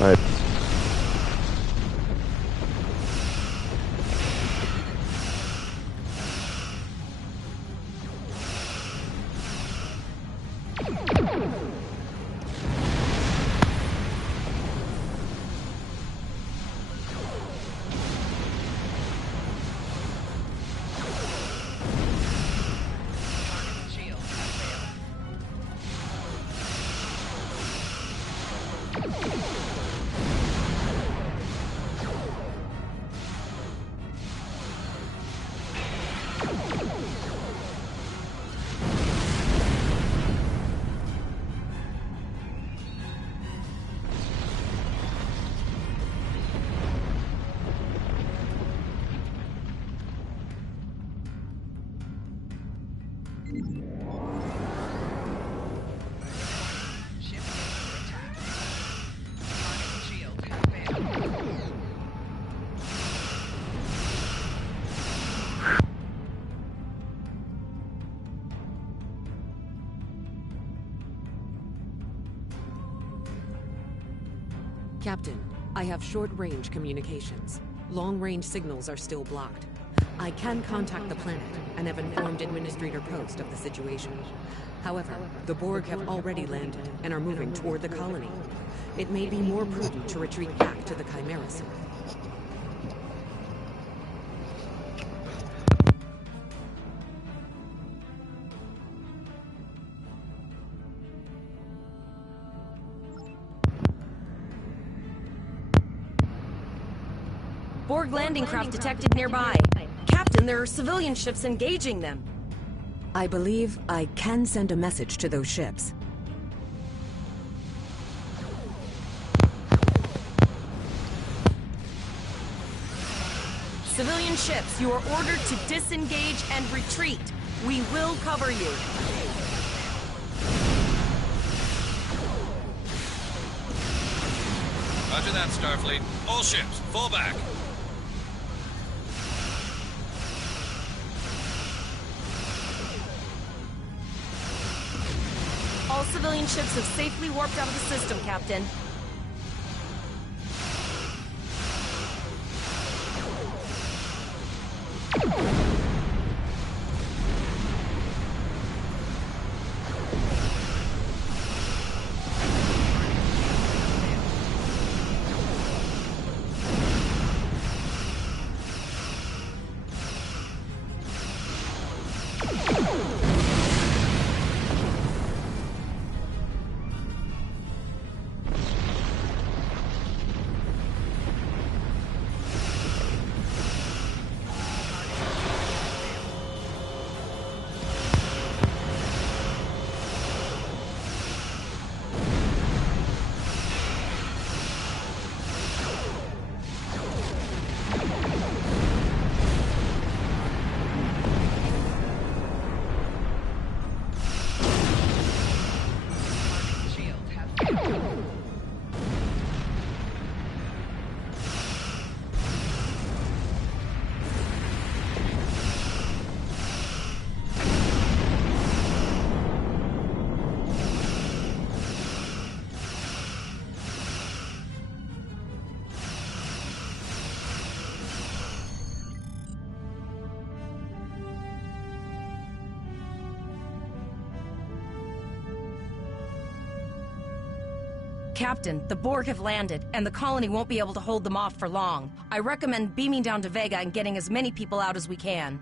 Alright. Captain, I have short-range communications. Long-range signals are still blocked. I can contact the planet and have informed Administrator Post of the situation. However, the Borg have already landed and are moving toward the colony. It may be more prudent to retreat back to the Chimera suit. Borg landing craft detected nearby. Captain, there are civilian ships engaging them. I believe I can send a message to those ships. Civilian ships, you are ordered to disengage and retreat. We will cover you. Roger that, Starfleet. All ships, fall back. All civilian ships have safely warped out of the system, Captain. Captain, the Borg have landed, and the colony won't be able to hold them off for long. I recommend beaming down to Vega and getting as many people out as we can.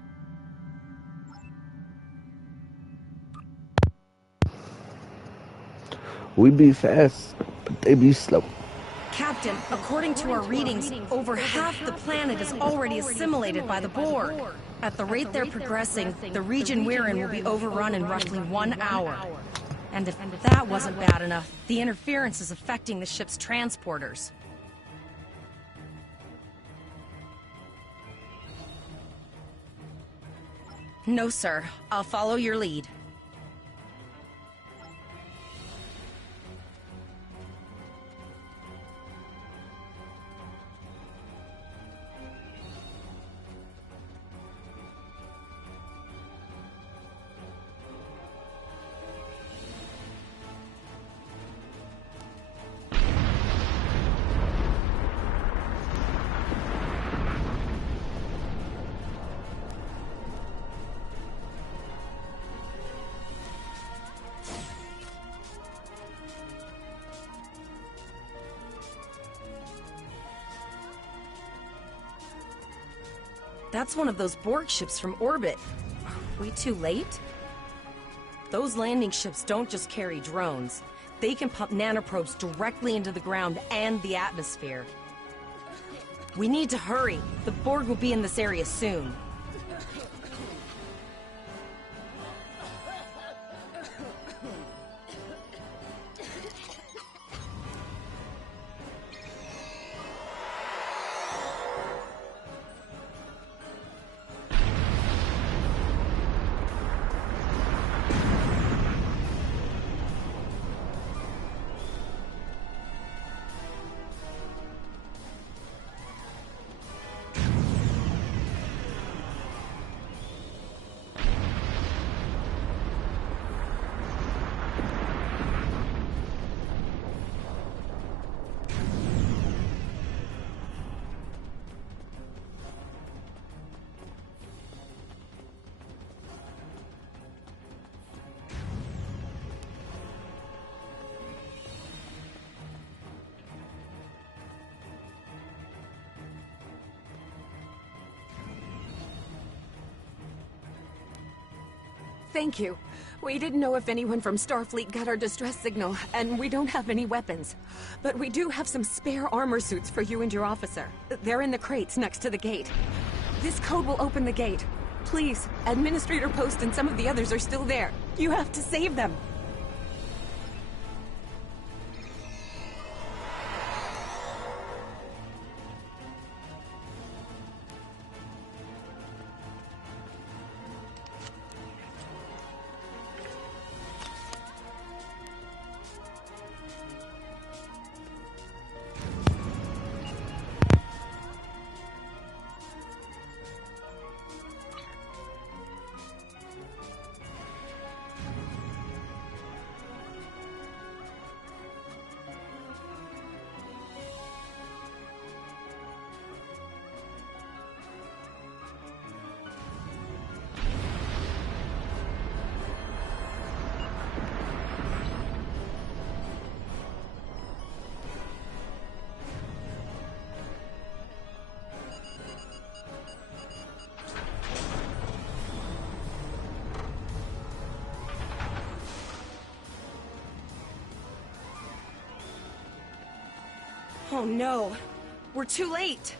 We be fast, but they be slow. Captain, according to our readings, over half the planet is already assimilated by the Borg. At the rate they're progressing, the region we're in will be overrun in roughly 1 hour. And if that wasn't bad enough, the interference is affecting the ship's transporters. No, sir. I'll follow your lead. That's one of those Borg ships from orbit. Are we too late? Those landing ships don't just carry drones. They can pump nanoprobes directly into the ground and the atmosphere. We need to hurry. The Borg will be in this area soon. Thank you. We didn't know if anyone from Starfleet got our distress signal, and we don't have any weapons. But we do have some spare armor suits for you and your officer. They're in the crates next to the gate. This code will open the gate. Please, Administrator Post and some of the others are still there. You have to save them. Oh no, we're too late.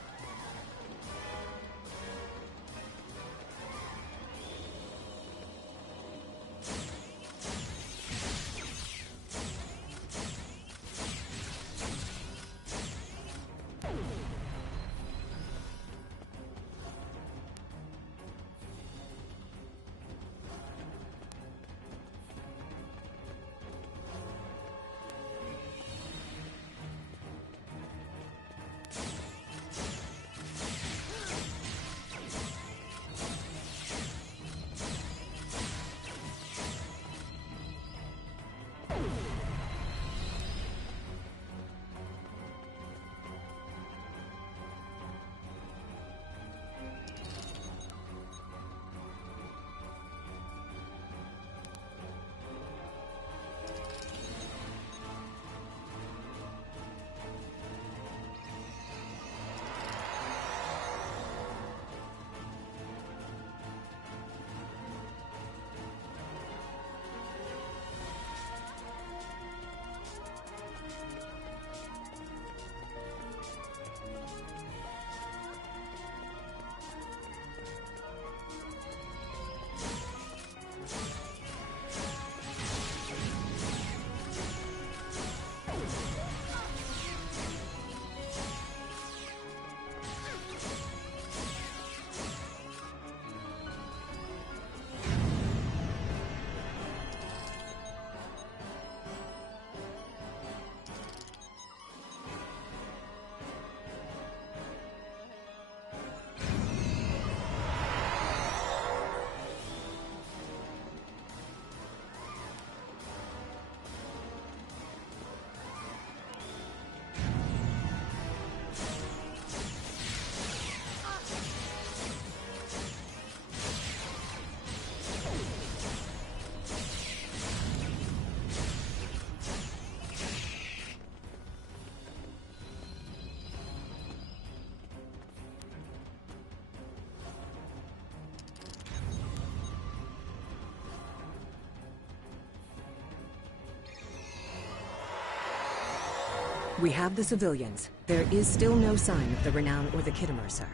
We have the civilians. There is still no sign of the Renown or the Kittimer, sir.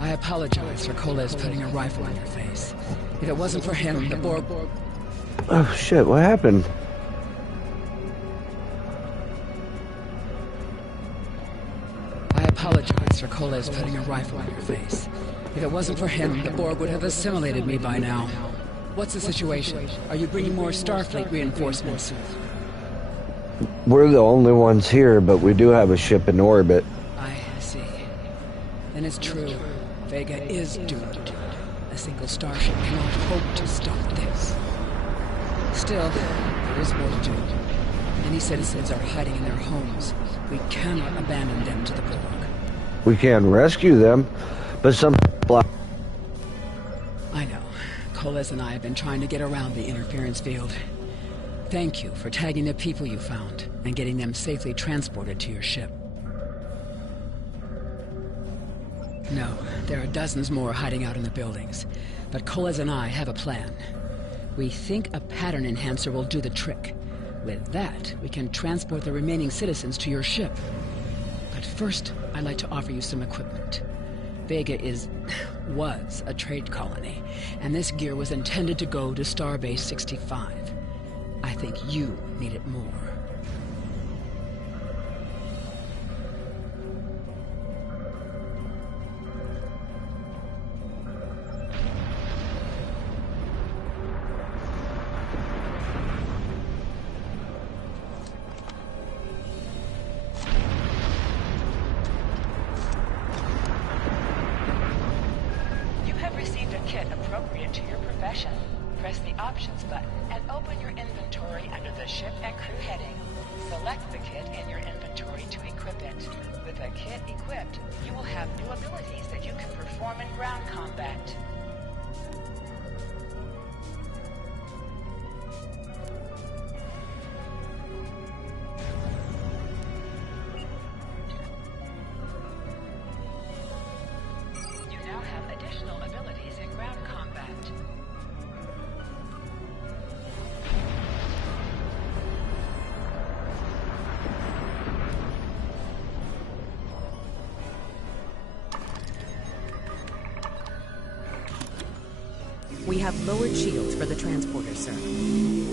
I apologize for Coles putting a rifle in your face. If it wasn't for him, the Borg... Oh shit, what happened? I apologize for Coles putting a rifle in your face. If it wasn't for him, the Borg would have assimilated me by now. What's the situation? Are you bringing more Starfleet reinforcements? We're the only ones here, but we do have a ship in orbit. I see. Then it's true. Vega is doomed. A single starship cannot hope to stop this. Still, there is more to do. Many citizens are hiding in their homes. We cannot abandon them to the Borg. We can rescue them, but some people... I know. Coles and I have been trying to get around the interference field. Thank you for tagging the people you found and getting them safely transported to your ship. No, there are dozens more hiding out in the buildings. But Coles and I have a plan. We think a pattern enhancer will do the trick. With that, we can transport the remaining citizens to your ship. But first, I'd like to offer you some equipment. Vega was a trade colony, and this gear was intended to go to Starbase 65. I think you need it more. Press the Options button and open your inventory under the Ship and Crew heading. Select the kit in your inventory to equip it. With a kit equipped, you will have new abilities that you can perform in ground combat. You now have additional abilities in ground combat. We have lowered shields for the transporters, sir.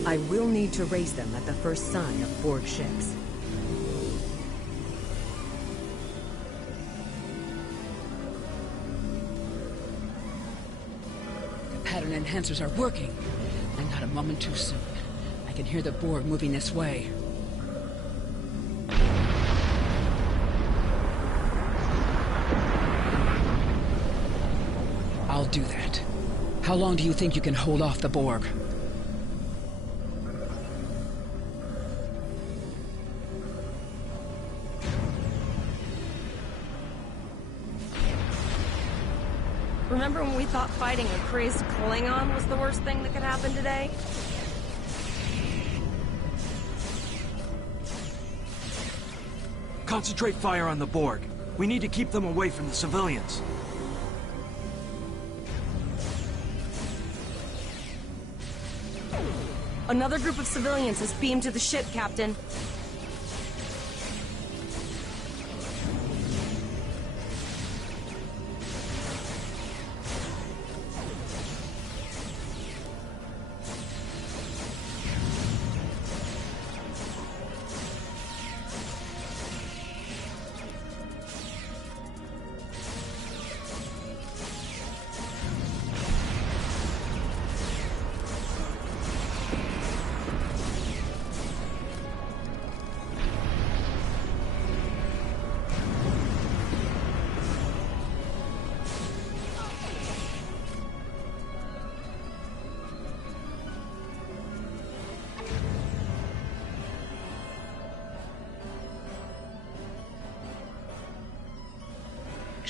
I will need to raise them at the first sign of Borg ships. The pattern enhancers are working. And not a moment too soon. I can hear the Borg moving this way. I'll do that. How long do you think you can hold off the Borg? Remember when we thought fighting a crazed Klingon was the worst thing that could happen today? Concentrate fire on the Borg. We need to keep them away from the civilians. Another group of civilians is beamed to the ship, Captain.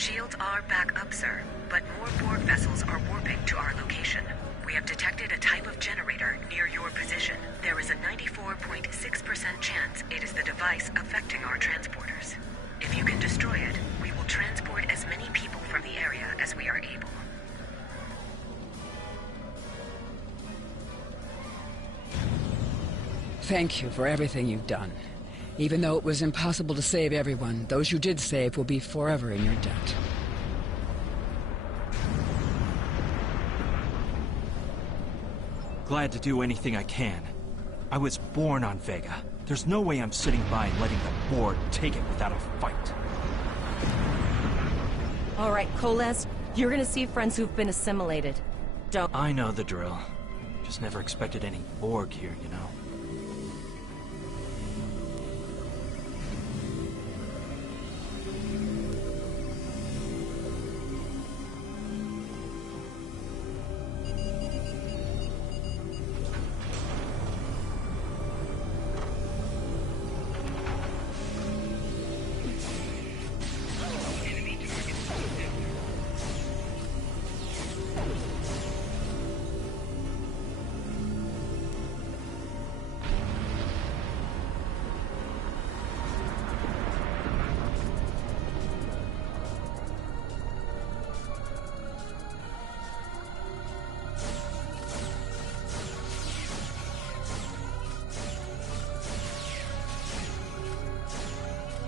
Shields are back up, sir, but more Borg vessels are warping to our location. We have detected a type of generator near your position. There is a 94.6% chance it is the device affecting our transporters. If you can destroy it, we will transport as many people from the area as we are able. Thank you for everything you've done. Even though it was impossible to save everyone, those you did save will be forever in your debt. Glad to do anything I can. I was born on Vega. There's no way I'm sitting by and letting the Borg take it without a fight. All right, Koles, you're gonna see friends who've been assimilated. Don't... I know the drill. Just never expected any Borg here, you know?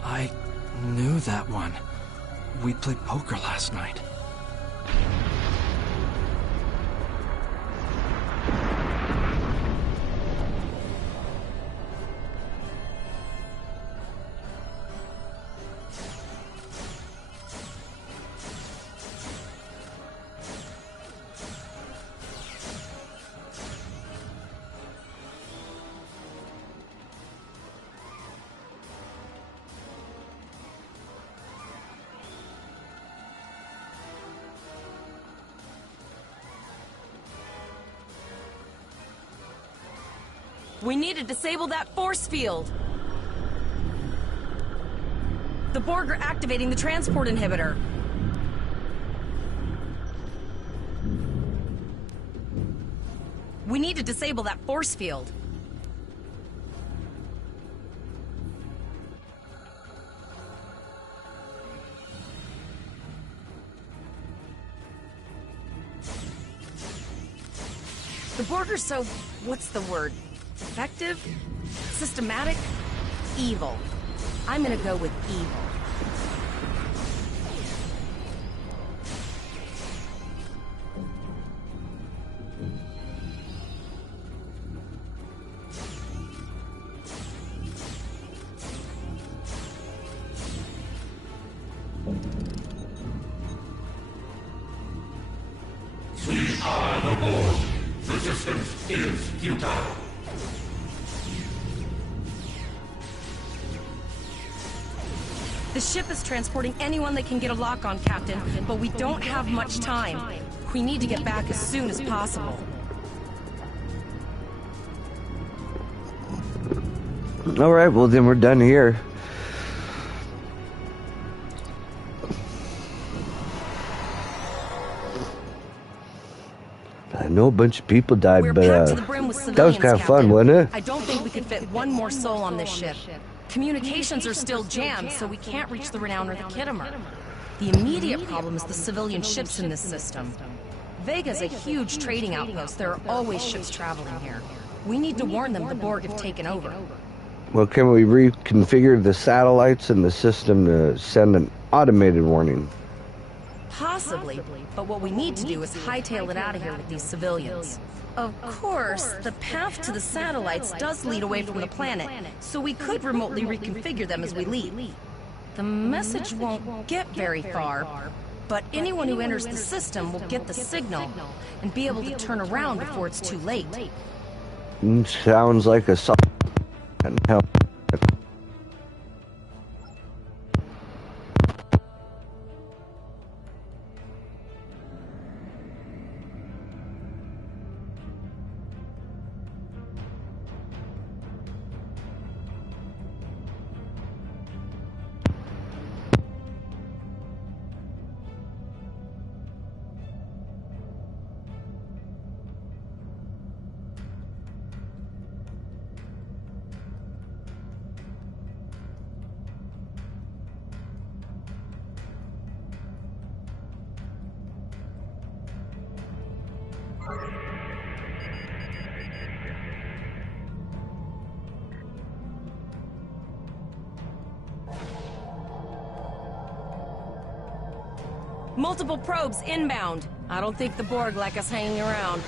I knew that one. We played poker last night. We need to disable that force field! The Borg are activating the transport inhibitor. We need to disable that force field. The Borg are so... what's the word? Effective? Systematic? Evil. I'm gonna go with evil. We are the Borg. Resistance is futile. The ship is transporting anyone that can get a lock on, Captain, but we don't have much time. We need to get back as soon as possible. Alright, well then we're done here. I know a bunch of people died, We're but packed to the brim with that was civilians, kind of fun, Captain. wasn't it? I don't think we could fit one more soul on this ship. Communications are still jammed, so we can't reach the Renown or the Kittimer. The immediate problem is the civilian ships in this system. Vega's a huge trading outpost. There are always ships traveling here. We need to warn them the Borg have taken over. Well, can we reconfigure the satellites in the system to send an automated warning? Possibly, but what we need to do is hightail it out of here with these civilians. Of course, the path to the satellites does lead away from the planet, so we could remotely reconfigure them as we leave. The message won't get very far, but anyone who enters the system will get the signal and be able to turn around before it's too late. Sounds like a solid help. Multiple probes inbound. I don't think the Borg like us hanging around.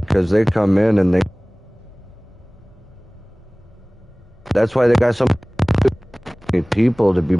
Because they come in and that's why they got so many people to be.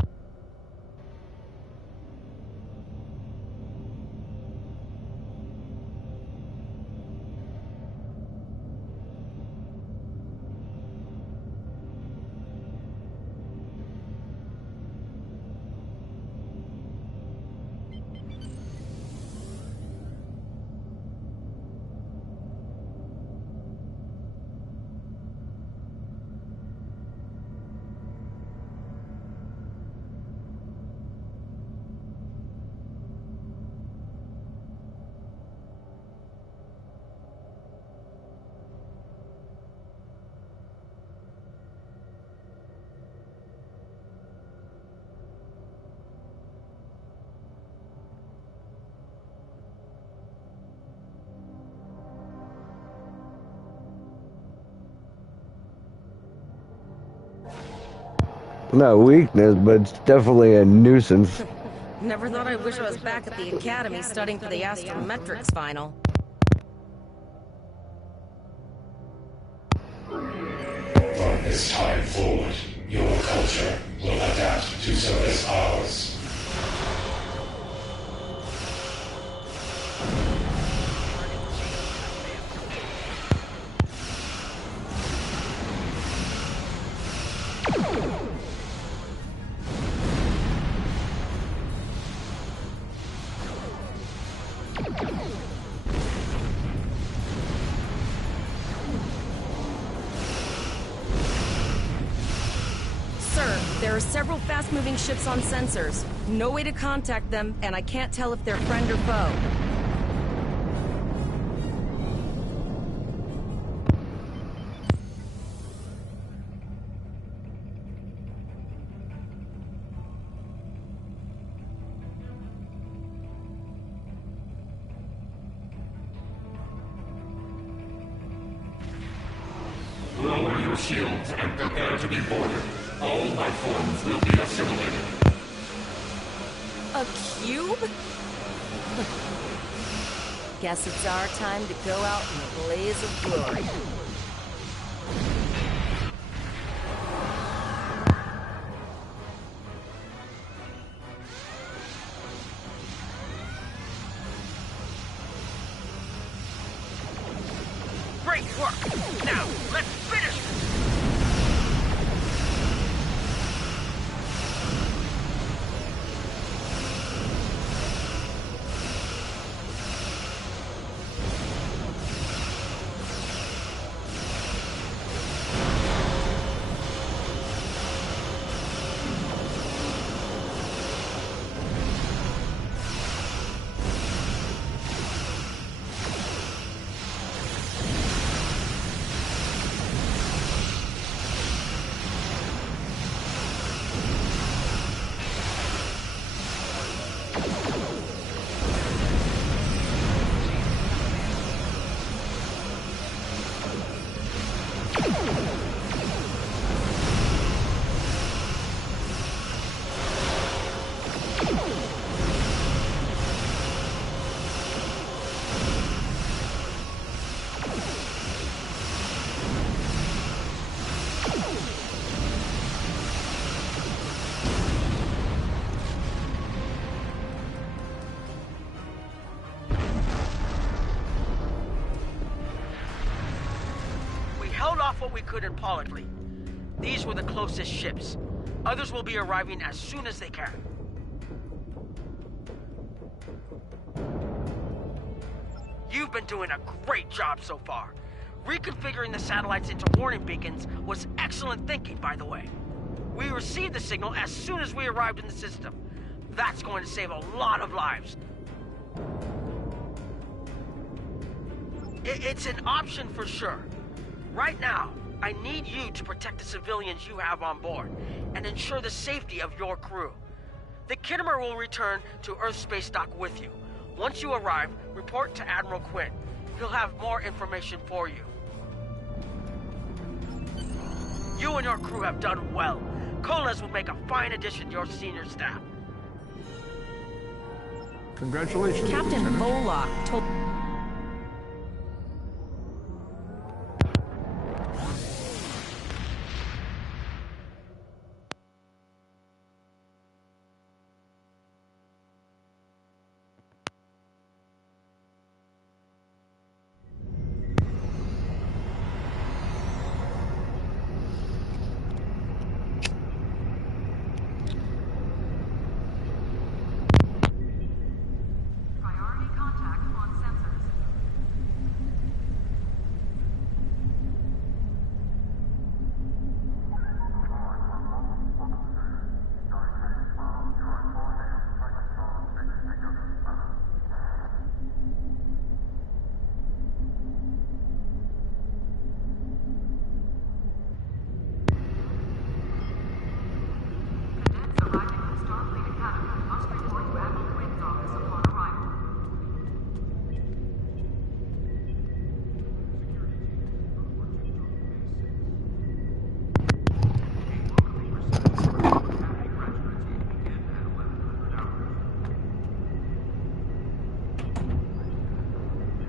Not weakness, but it's definitely a nuisance. Never thought I'd wish I was back at the academy studying for the astrometrics final. From this time forward, your culture will adapt to service ours. There are several fast-moving ships on sensors. No way to contact them, and I can't tell if they're friend or foe. Lower your shields and prepare to be boarded. All life forms will be assimilated. A cube? Guess it's our time to go out in a blaze of glory. Great work! Now, let's finish this! off what we could in Pollock Fleet. These were the closest ships. Others will be arriving as soon as they can. You've been doing a great job so far. Reconfiguring the satellites into warning beacons was excellent thinking, by the way. We received the signal as soon as we arrived in the system. That's going to save a lot of lives. It's an option for sure. Right now, I need you to protect the civilians you have on board and ensure the safety of your crew. The Kittimer will return to Earth Space Dock with you. Once you arrive, report to Admiral Quinn. He'll have more information for you. You and your crew have done well. Coles will make a fine addition to your senior staff. Congratulations, Captain Lieutenant. Moloch told...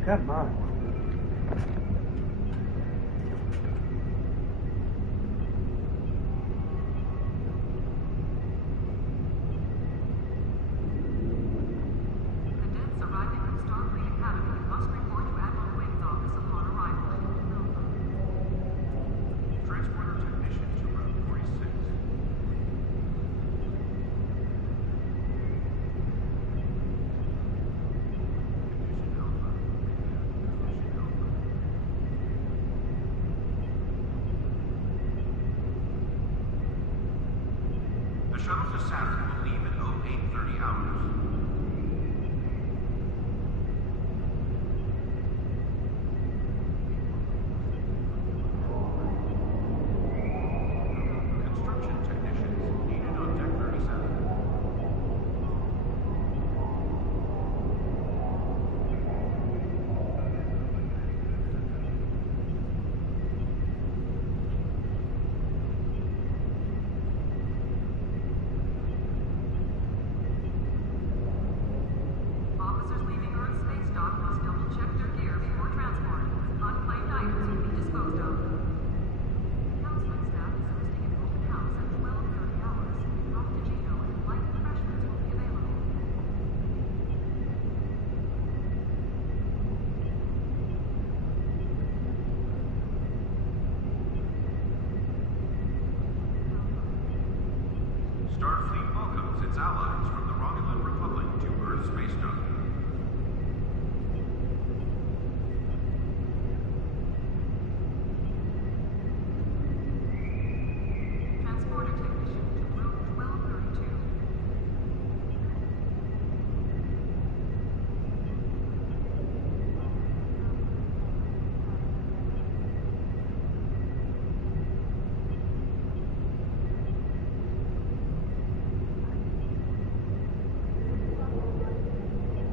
Come on. The shuttle to Saturn will leave in 0830 hours. Construction technicians needed on deck 37. Starfleet welcomes its allies from the Romulan Republic to Earth Space Dock. Transporter technician to room 1232.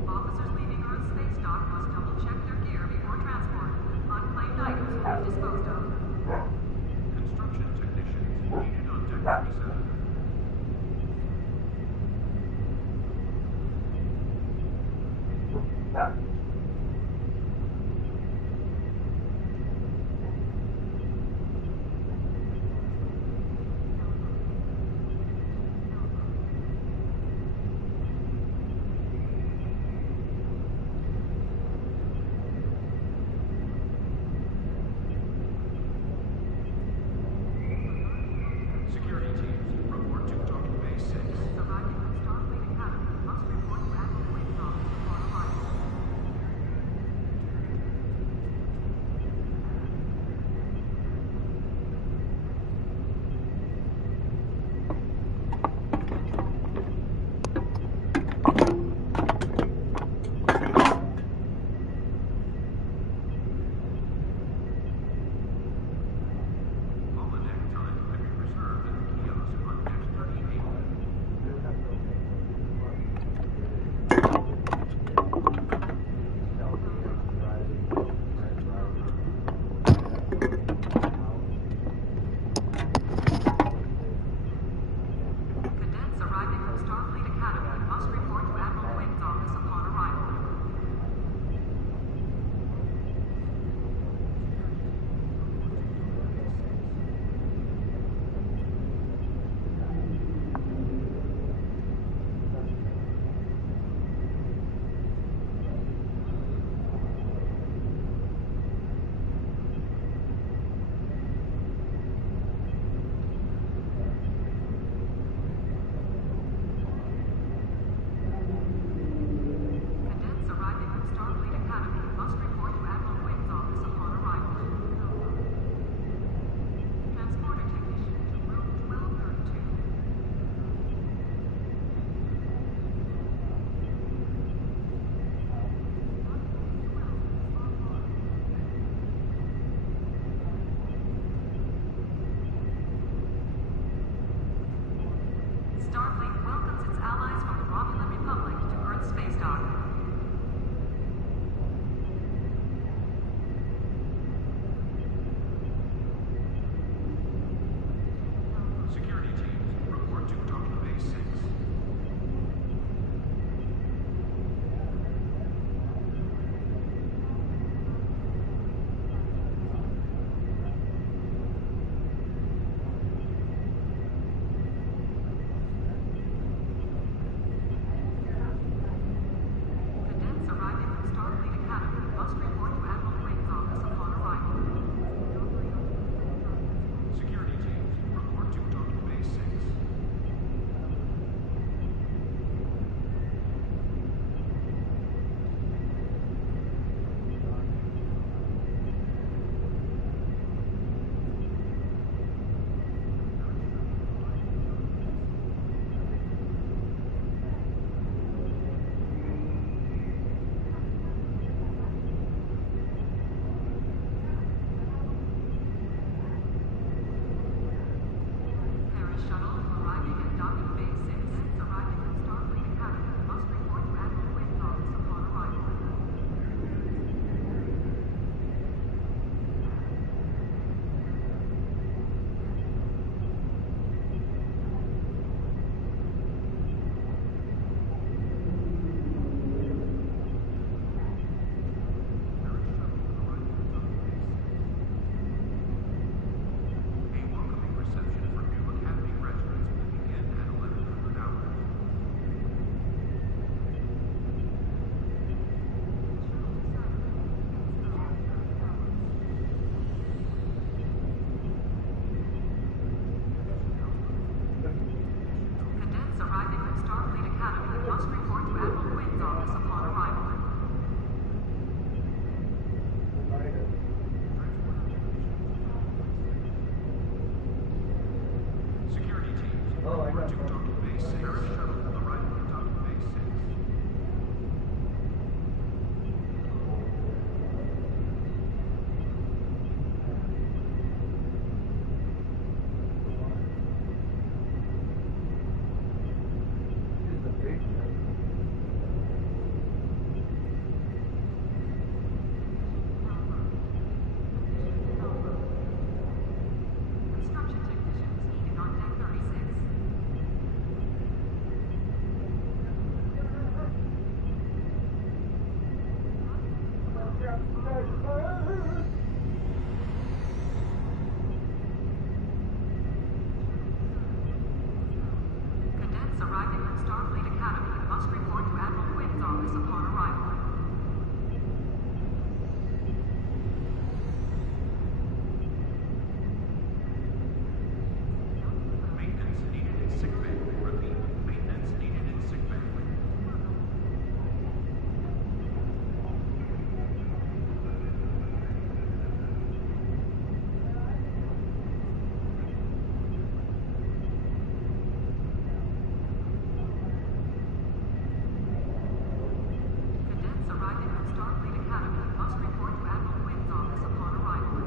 Officers leaving Earth Space Dock must double-check their gear before transport. Unclaimed items will be disposed of. Construction technicians needed on deck 37. Cadets arriving at Starfleet Academy must report to Admiral Quinn's office upon arrival. Maintenance needed in sick bay. Repeat, maintenance needed in sick bay. Cadets arriving at Starfleet Academy must report to Admiral Quinn's office upon arrival.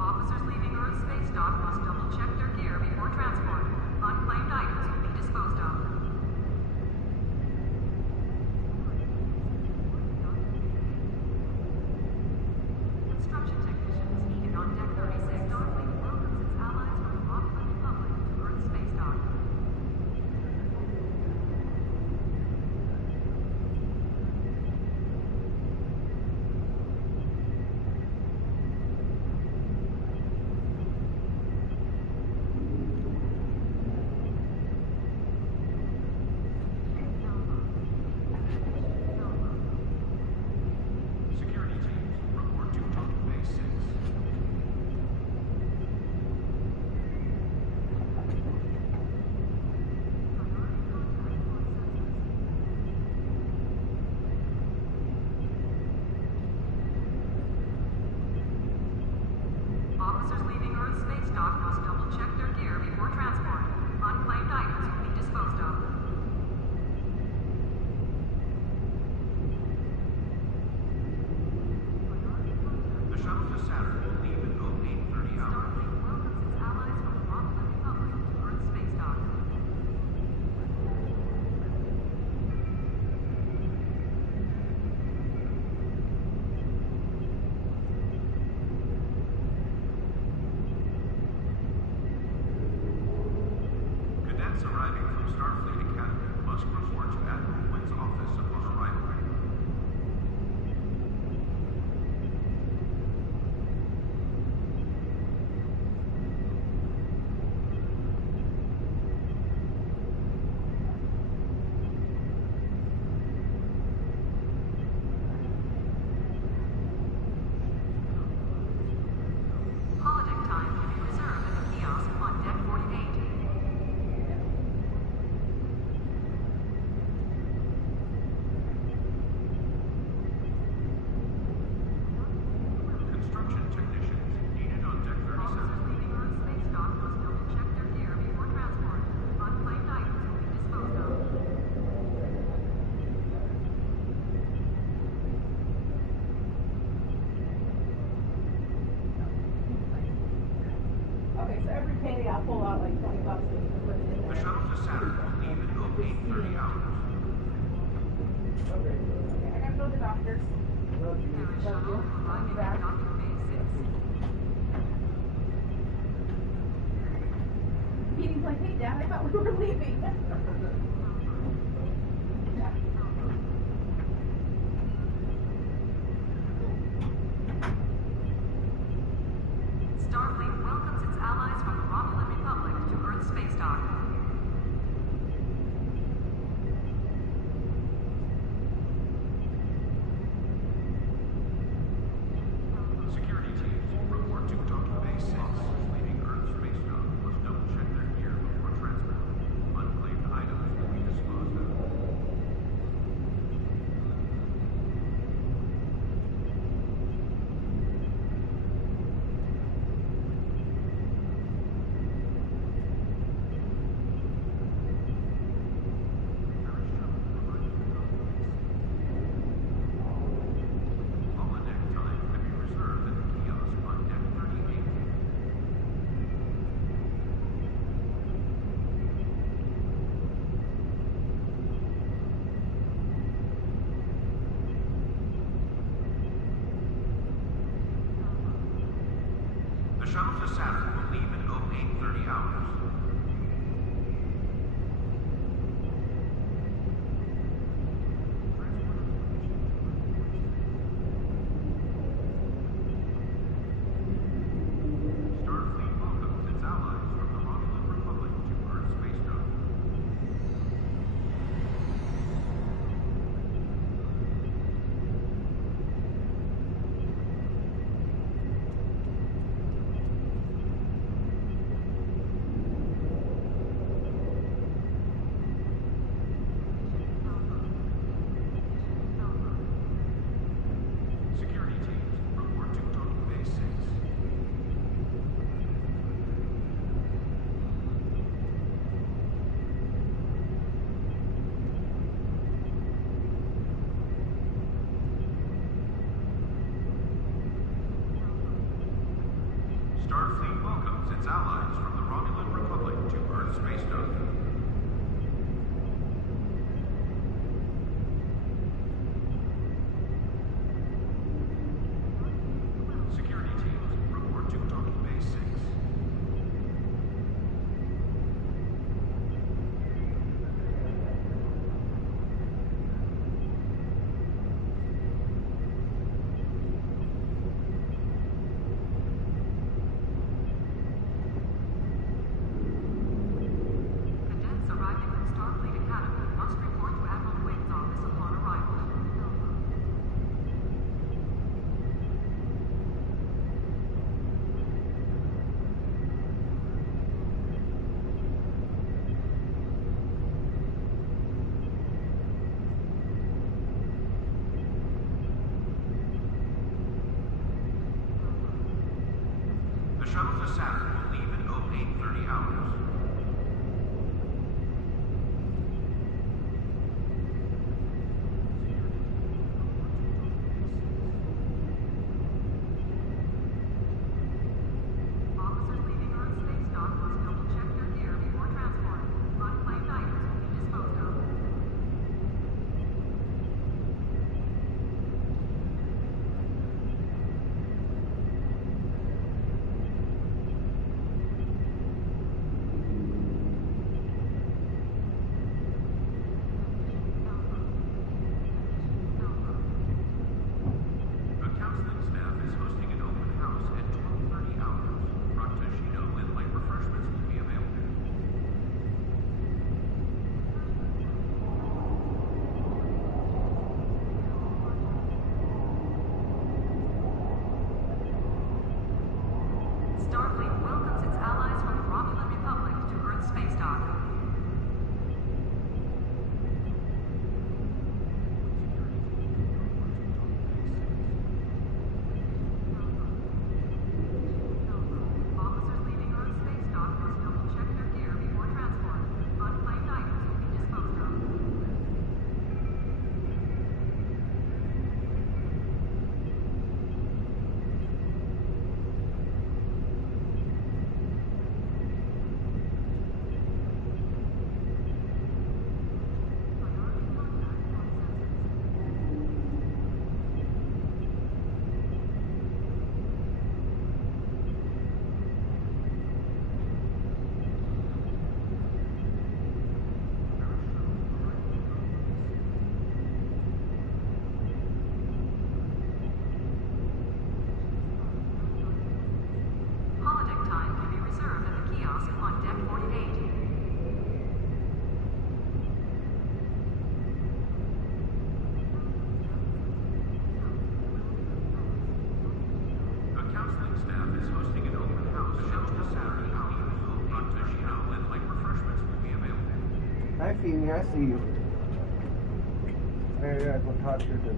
Officers leaving Earth space dock must double-check their gear before transport. Unclaimed items will be disposed of. Construction technicians needed on Deck 36. Starfleet welcomes its allies from the Romulan Republic to Earth space dock. Security teams, report to Docking Bay 6. Officers leaving Earth space dock must double-check their gear before transport. Unclaimed items will be disposed of. The shuttle to Saturn will leave in 0830 hours. Starfleet welcomes its allies from the Romulan Republic to Earth space dock. Cadets arriving from Starfleet Academy must report to Admiral Quinn's office upon arrival. Holodeck time will be reserved at the kiosk on Deck 48. Construction technicians needed on Deck 37. Officers leaving Earth space dock must double-check their gear before transport. Unclaimed items will be disposed of. Okay, so every penny I pull out like $20 and you can put it in The there. shuttle to Saturn will leave in 0830 hours. Okay, I gotta go to the doctor. Love you. I'll be back. Meeting's like, hey Dad, I thought we were leaving. Starfleet welcomes its allies from the Romulan Republic to Earth space dock. Security teams, report to Docking Bay 6. Officers leaving Earth space dock must double-check their gear before transport. Unclaimed items to Saturn will leave in 0830 hours. Starfleet welcomes its allies from the Romulan Republic to Earth Space Dock. Security teams, report to Docking Bay 6. Starfleet welcomes its allies from the Romulan Republic to Earth Space Dock. Security teams, report to Docking Bay 6. Cadets arriving at Starfleet Academy must report to Admiral Wade's office upon arrival. The shuttle to Saturn will leave in 0830 hours. Officers leaving Earth Space Dock must double-check their gear before transport. Unclaimed items will be disposed of. The counseling staff is hosting an open house at 1230 hours. Rakashino and light refreshments will be available. Starfleet welcomes its allies from the Romulan Republic to Earth Space Dock. Officers leaving Earth Space Dock must double-check their gear before transport. Unclaimed items will be disposed of. Holodeck time can be reserved at the kiosk on deck 48. The counseling staff is hosting an open house. The shuttle to Saturn will leave in 0830 hours, and light refreshments will be available. Hi, Feeny, I see you. I gotta go talk to the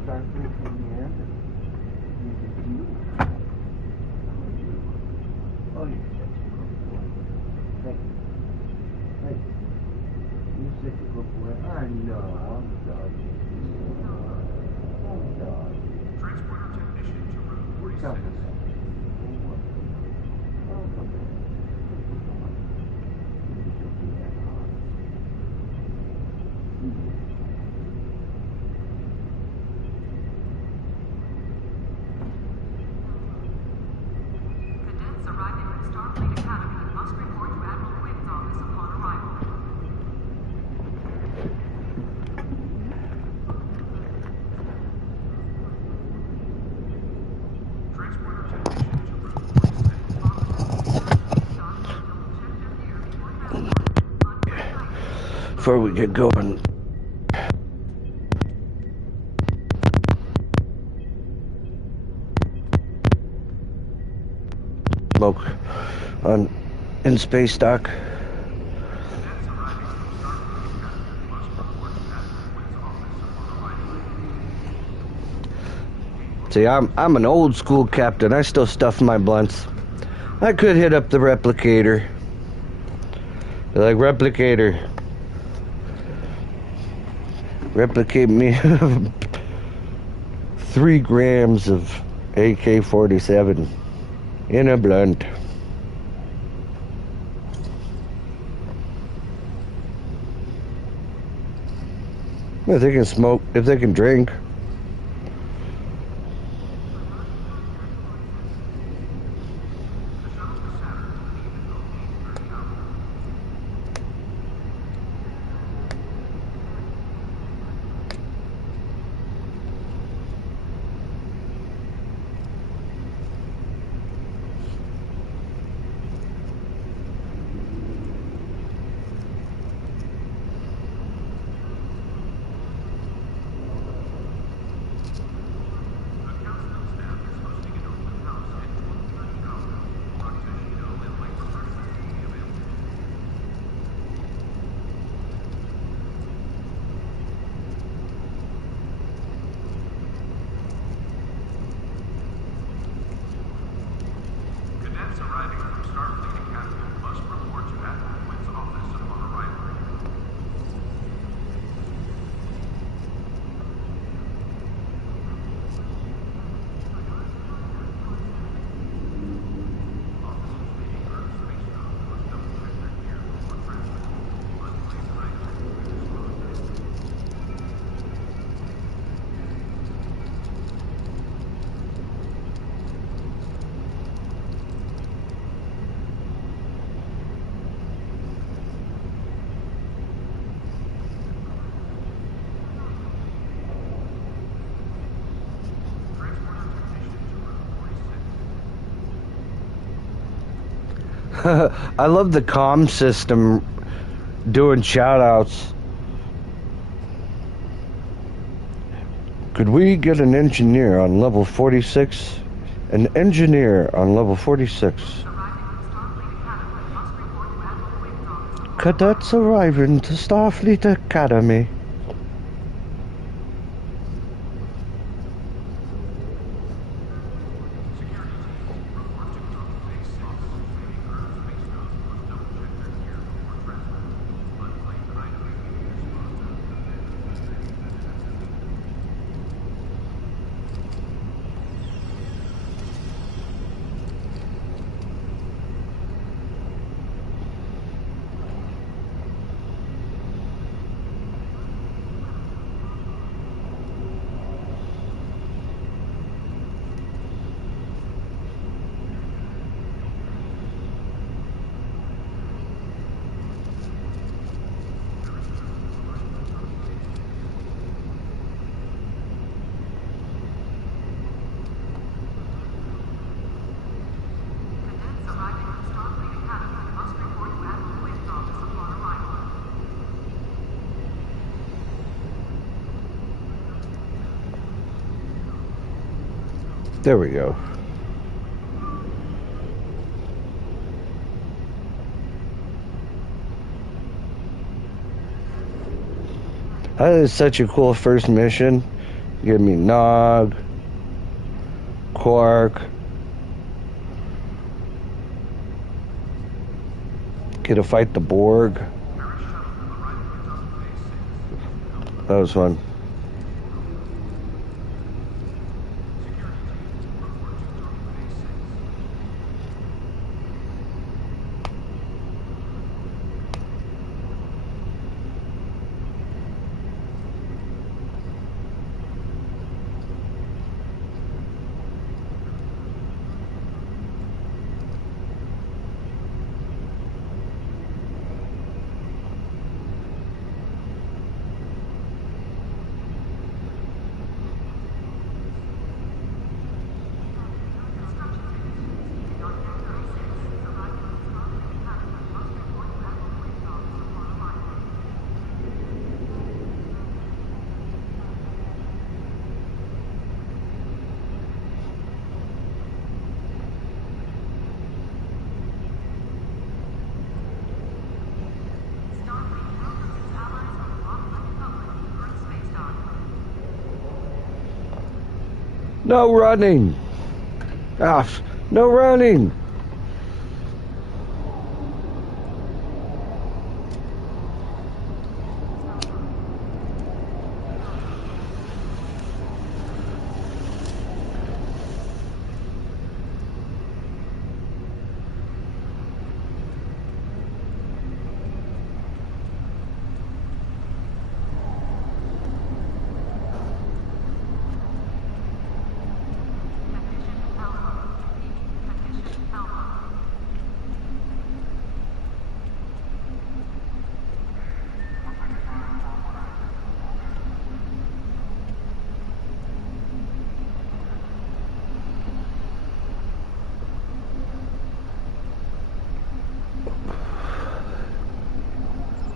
Starfleet command. Oh, you're such a good boy. Thank you. Thank you. You're such a good boy. I know. I'm dodging. I'm dodging. Transporter technician to room 46. Tell me something. Oh, come on. Maybe don't be that hard. Cadets before we get going. Smoke in space dock. See, I'm an old school captain. I still stuff my blunts. I could hit up the replicator. They're like, replicator, replicate me 3 grams of AK-47 in a blunt. If they can smoke, if they can drink. Cadets arriving from Starfleet Academy must report to Admiral Wynn's office upon arrival. I love the comm system doing shout outs. Could we get an engineer on level 46? An engineer on level 46. Cadets arriving to Starfleet Academy. There we go. That is such a cool first mission. Give me Nog, Quark, get to fight the Borg. That was fun. No running. Ah, no running.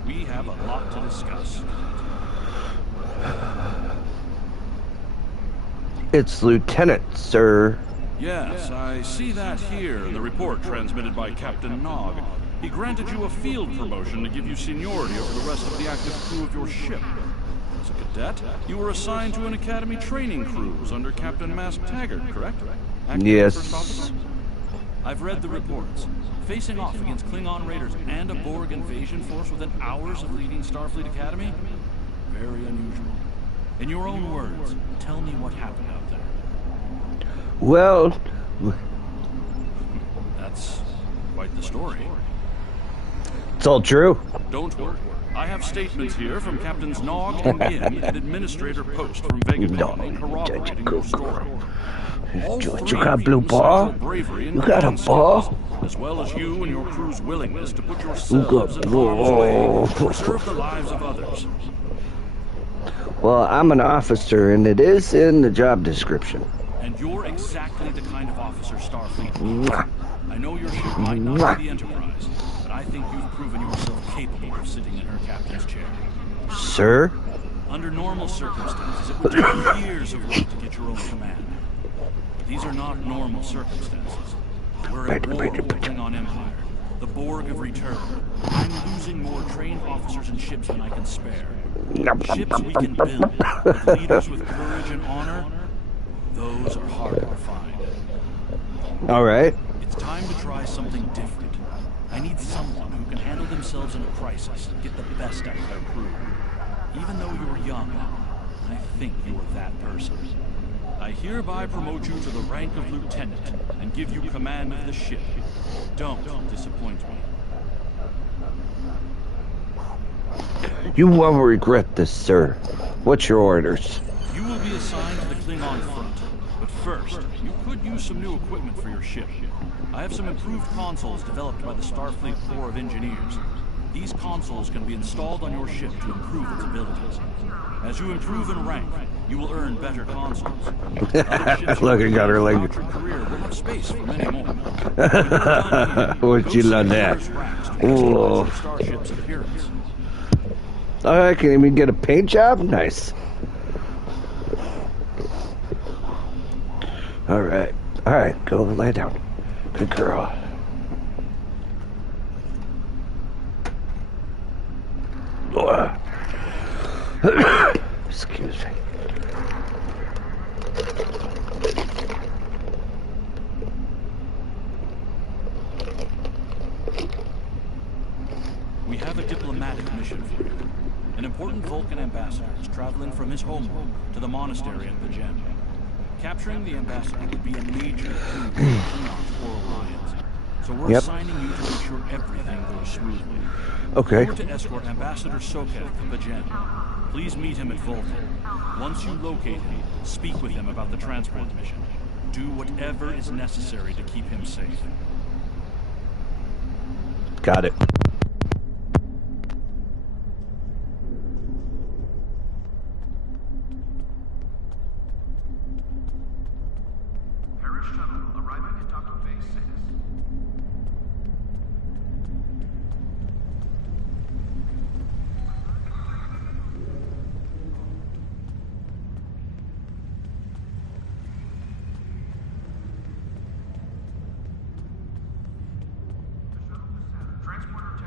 We have a lot to discuss. It's Lieutenant, sir. Yes, I see that here in the report transmitted by Captain Nog. He granted you a field promotion to give you seniority over the rest of the active crew of your ship. As a cadet, you were assigned to an academy training cruise under Captain Mask Taggart, correct? Acting Yes. First Officer? I've read the reports. Facing off against Klingon raiders and a Borg invasion force within hours of leaving Starfleet Academy? Very unusual. In your own words, tell me what happened out there. Well, That's quite the story. it's all true. Don't worry. I have statements here from Captains Nog and Yin and Administrator Post from Vegapon corroborating your story. All You three got of blue you ball? cite your bravery and You got a command ball? skills, as well as you and your crew's willingness to put You yourselves got in harm's way ball. to preserve the lives of others. Well, I'm an officer, and it is in the job description. And you're exactly the kind of officer Starfleet Mwah. needs. I know your ship might not be the Enterprise, but I think you've proven yourself capable of sitting in her captain's chair. Sir? Under normal circumstances, it would take you years of work to get your own command. But these are not normal circumstances. We're at war with the Klingon Empire. The Borg have returned. I'm losing more trained officers and ships than I can spare. Ships we can build, with leaders with courage and honor, those are harder to find. All right. It's time to try something different. I need someone who can handle themselves in a crisis and get the best out of their crew. Even though you're young, I think you're that person. I hereby promote you to the rank of lieutenant and give you command of the ship. Don't disappoint me. You won't regret this, sir. What's your orders? You will be assigned to the Klingon front. But first, you could use some new equipment for your ship. I have some improved consoles developed by the Starfleet Corps of Engineers. These consoles can be installed on your ship to improve its abilities. As you improve in rank, you will earn better consoles. Look, I got her leg. Your career will have space for many more. Would you love that? Oh. Starship's appearance. Oh, I can even get a paint job? Nice. Alright. Alright, go lay down. Good girl. Excuse me. We have a diplomatic mission for you. An important Vulcan ambassador is traveling from his homeworld to the monastery in Pajem. Capturing the ambassador would be a major coup for the Klingons or Alliance. So we're assigning you to make sure everything goes smoothly. Okay. You're to escort Ambassador Soketh to Pajem. Please meet him at Vulcan. Once you locate him, speak with him about the transport mission. Do whatever is necessary to keep him safe. Got it. Paris shuttle arriving at docking base 6. Transporter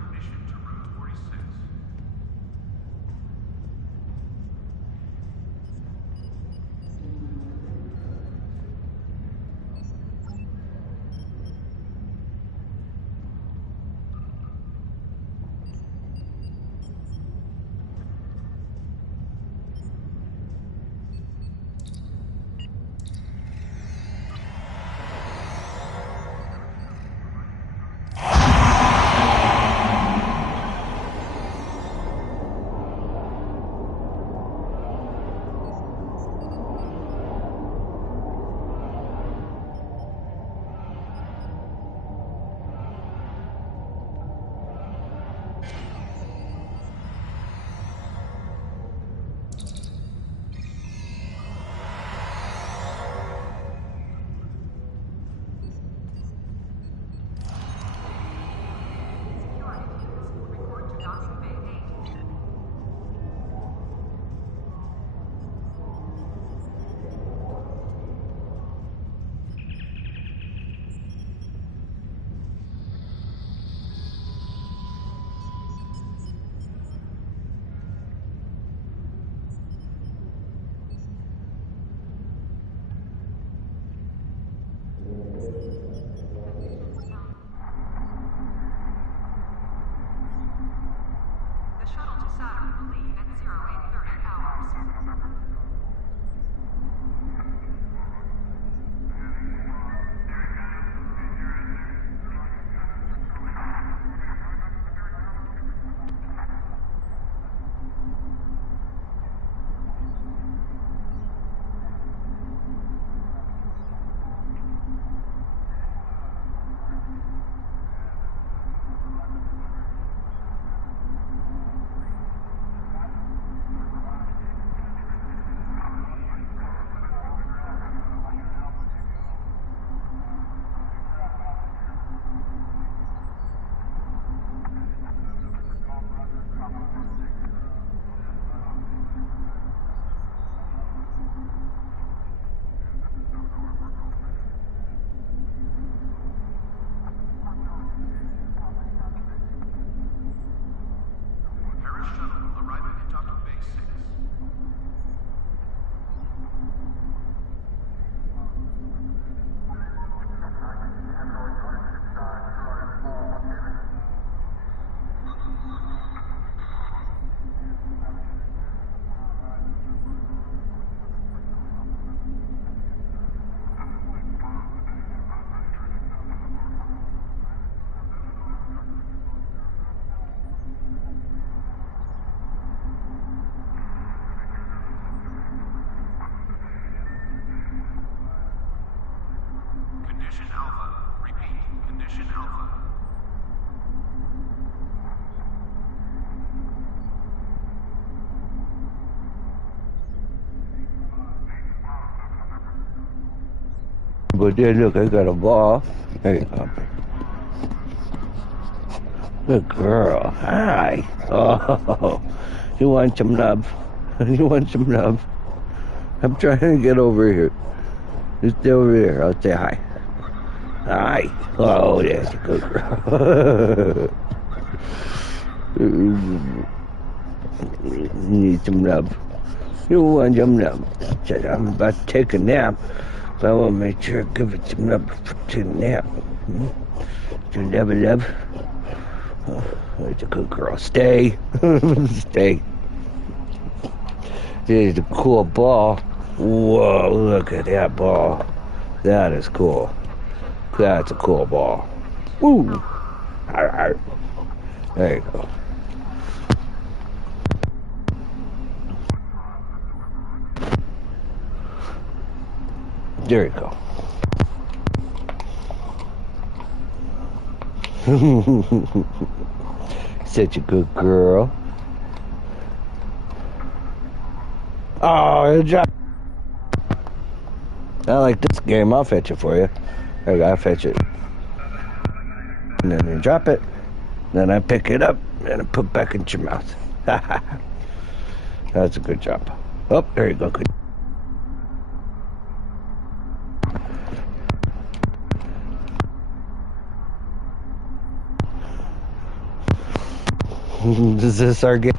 Saturn will leave at 0830 hours. Paris shuttle arriving at docking bay 6. Condition Alpha. Repeat, Condition Alpha. But then look, I got a ball. There you go. Good girl. Hi. Oh, you want some love? You want some love? I'm trying to get over here. Just stay over here. I'll say hi. Hi. Oh, that's a good girl. You need some love. You want some love? Said I'm about to take a nap, but I want to make sure I give it some love before I take a nap. Do you love? Oh, that's a good girl. Stay. Stay. There's a cool ball. Whoa, look at that ball. That is cool. That's a cool ball. Woo! Arr, arr. There you go. There you go. Such a good girl. Oh, I like this game. I'll fetch it for you. There you go, I'll fetch it. And then you drop it. Then I pick it up and I put it back into your mouth. That's a good job. Oh, there you go. Good. Is this our game?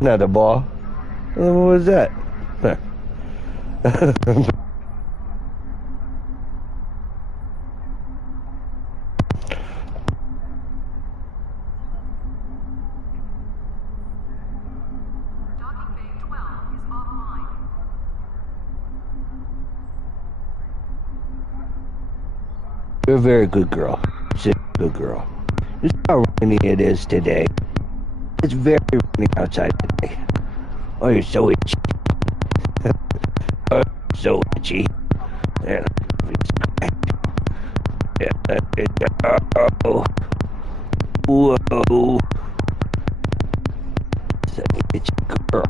Another ball. What was that? Huh. You're a very good girl. She's a good girl. You see how rainy it is today. It's very rainy outside today. Oh, you're so itchy. Oh, you're so itchy. Yeah. Oh. Whoa. It's an itchy girl.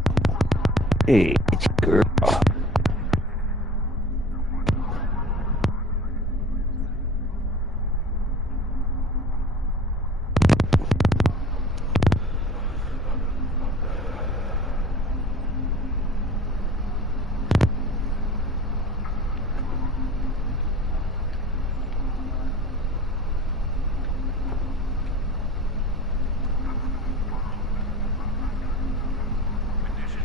Hey, itchy girl. Condition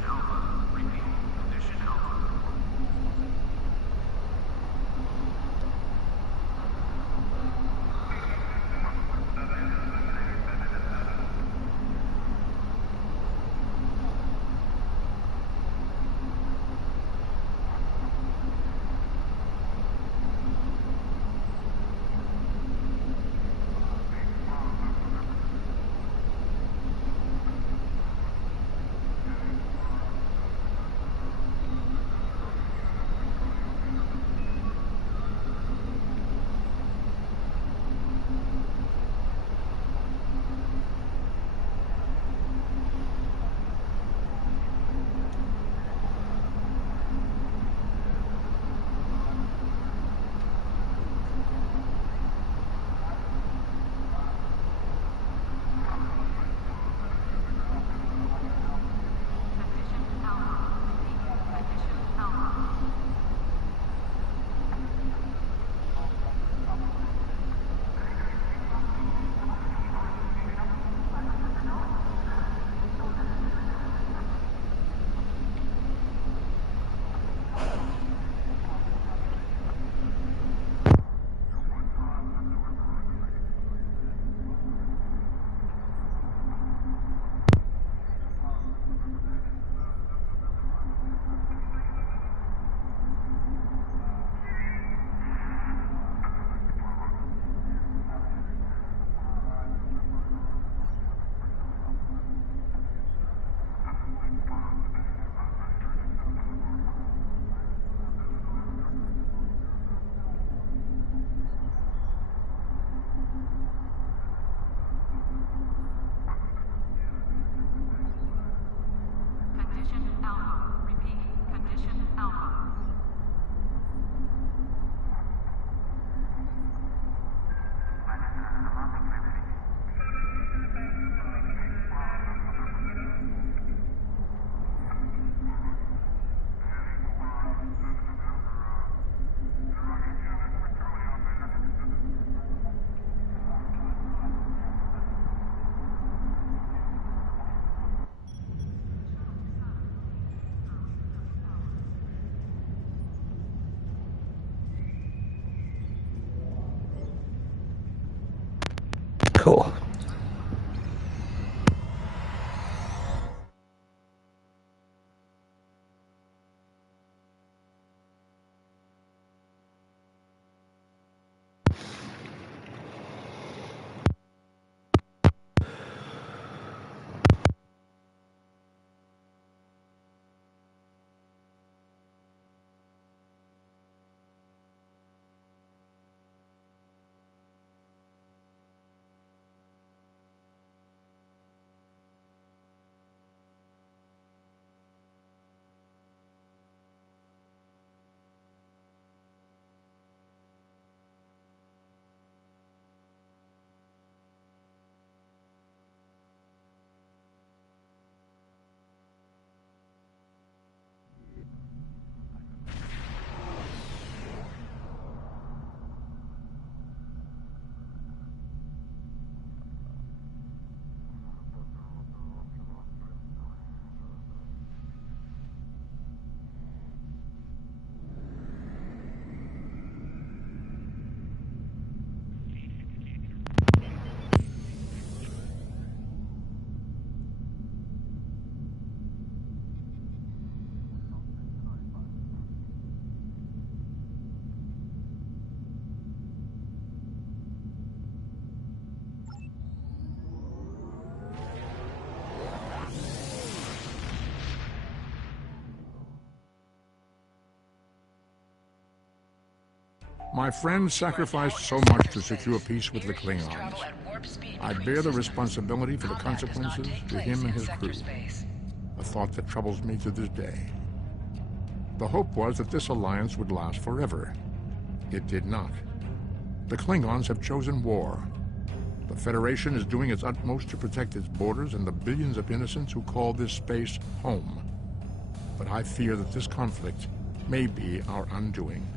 My friends sacrificed so much to secure peace with the Klingons. I bear the responsibility for the consequences to him and his crew. A thought that troubles me to this day. The hope was that this alliance would last forever. It did not. The Klingons have chosen war. The Federation is doing its utmost to protect its borders and the billions of innocents who call this space home. But I fear that this conflict may be our undoing.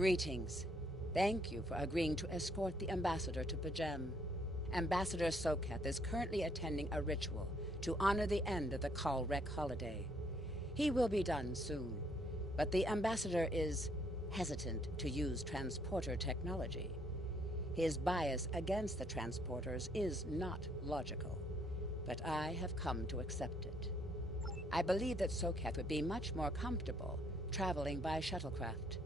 Greetings. Thank you for agreeing to escort the ambassador to Pajem. Ambassador Sokath is currently attending a ritual to honor the end of the Kalrek holiday. He will be done soon, but the ambassador is hesitant to use transporter technology. His bias against the transporters is not logical, but I have come to accept it. I believe that Sokath would be much more comfortable traveling by shuttlecraft.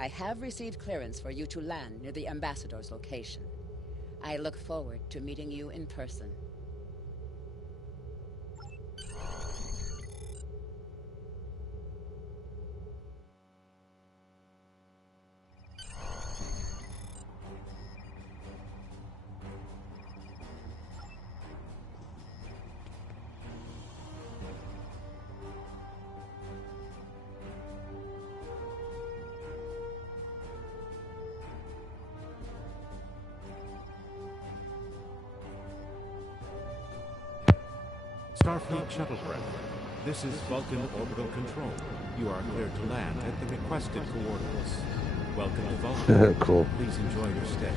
I have received clearance for you to land near the ambassador's location. I look forward to meeting you in person. Starfleet shuttlecraft. This is Vulcan Orbital Control. You are cleared to land at the requested coordinates. Welcome to Vulcan. Cool. Please enjoy your stay.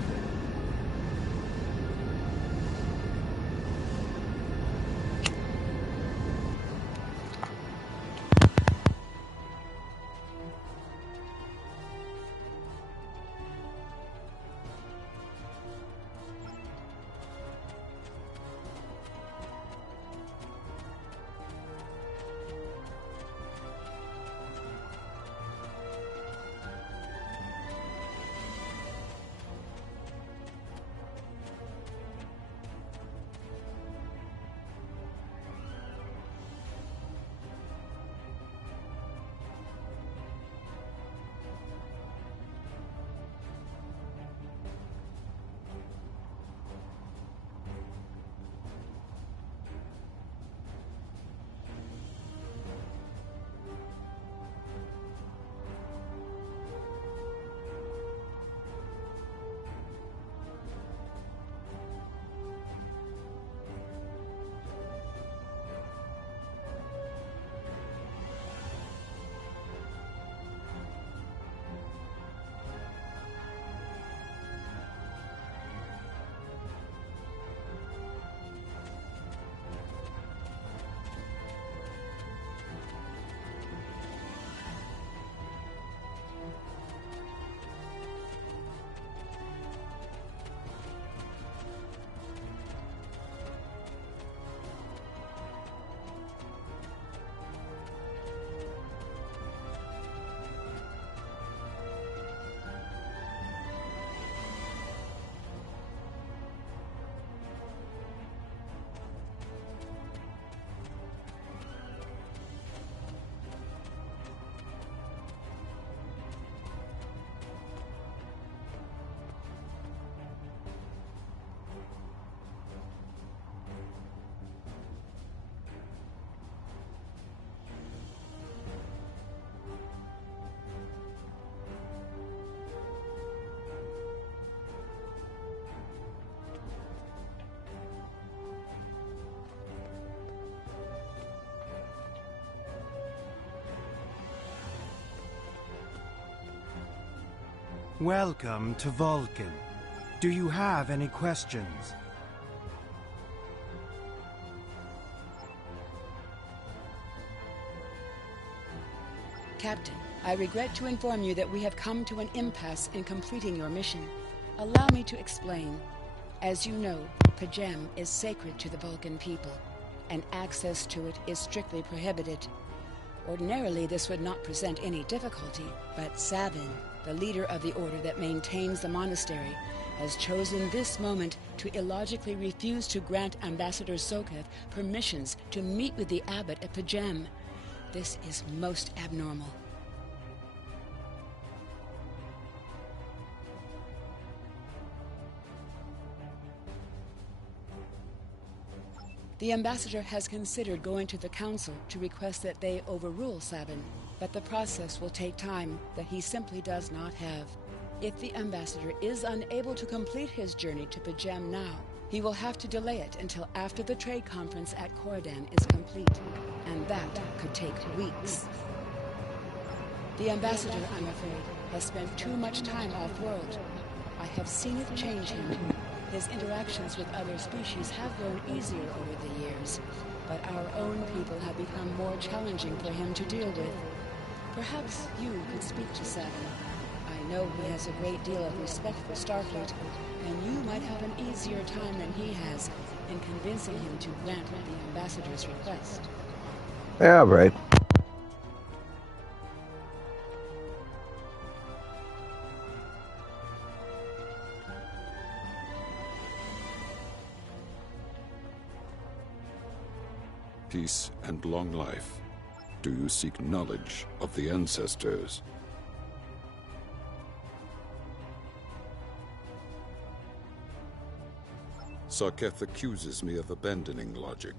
Welcome to Vulcan. Do you have any questions? Captain, I regret to inform you that we have come to an impasse in completing your mission. Allow me to explain. As you know, Pajem is sacred to the Vulcan people, and access to it is strictly prohibited. Ordinarily, this would not present any difficulty, but Savin, the leader of the order that maintains the monastery, has chosen this moment to illogically refuse to grant Ambassador Soketh permissions to meet with the abbot at Pajem. This is most abnormal. The ambassador has considered going to the council to request that they overrule Sabin, but the process will take time that he simply does not have. If the ambassador is unable to complete his journey to Pajem now, he will have to delay it until after the trade conference at Cordan is complete, and that could take weeks. The ambassador, I'm afraid, has spent too much time off-world. I have seen it change him. His interactions with other species have grown easier over the years, but our own people have become more challenging for him to deal with. Perhaps you could speak to Savin. I know he has a great deal of respect for Starfleet, and you might have an easier time than he has in convincing him to grant the ambassador's request. Yeah, right. Peace and long life. Do you seek knowledge of the ancestors? Soketh accuses me of abandoning logic,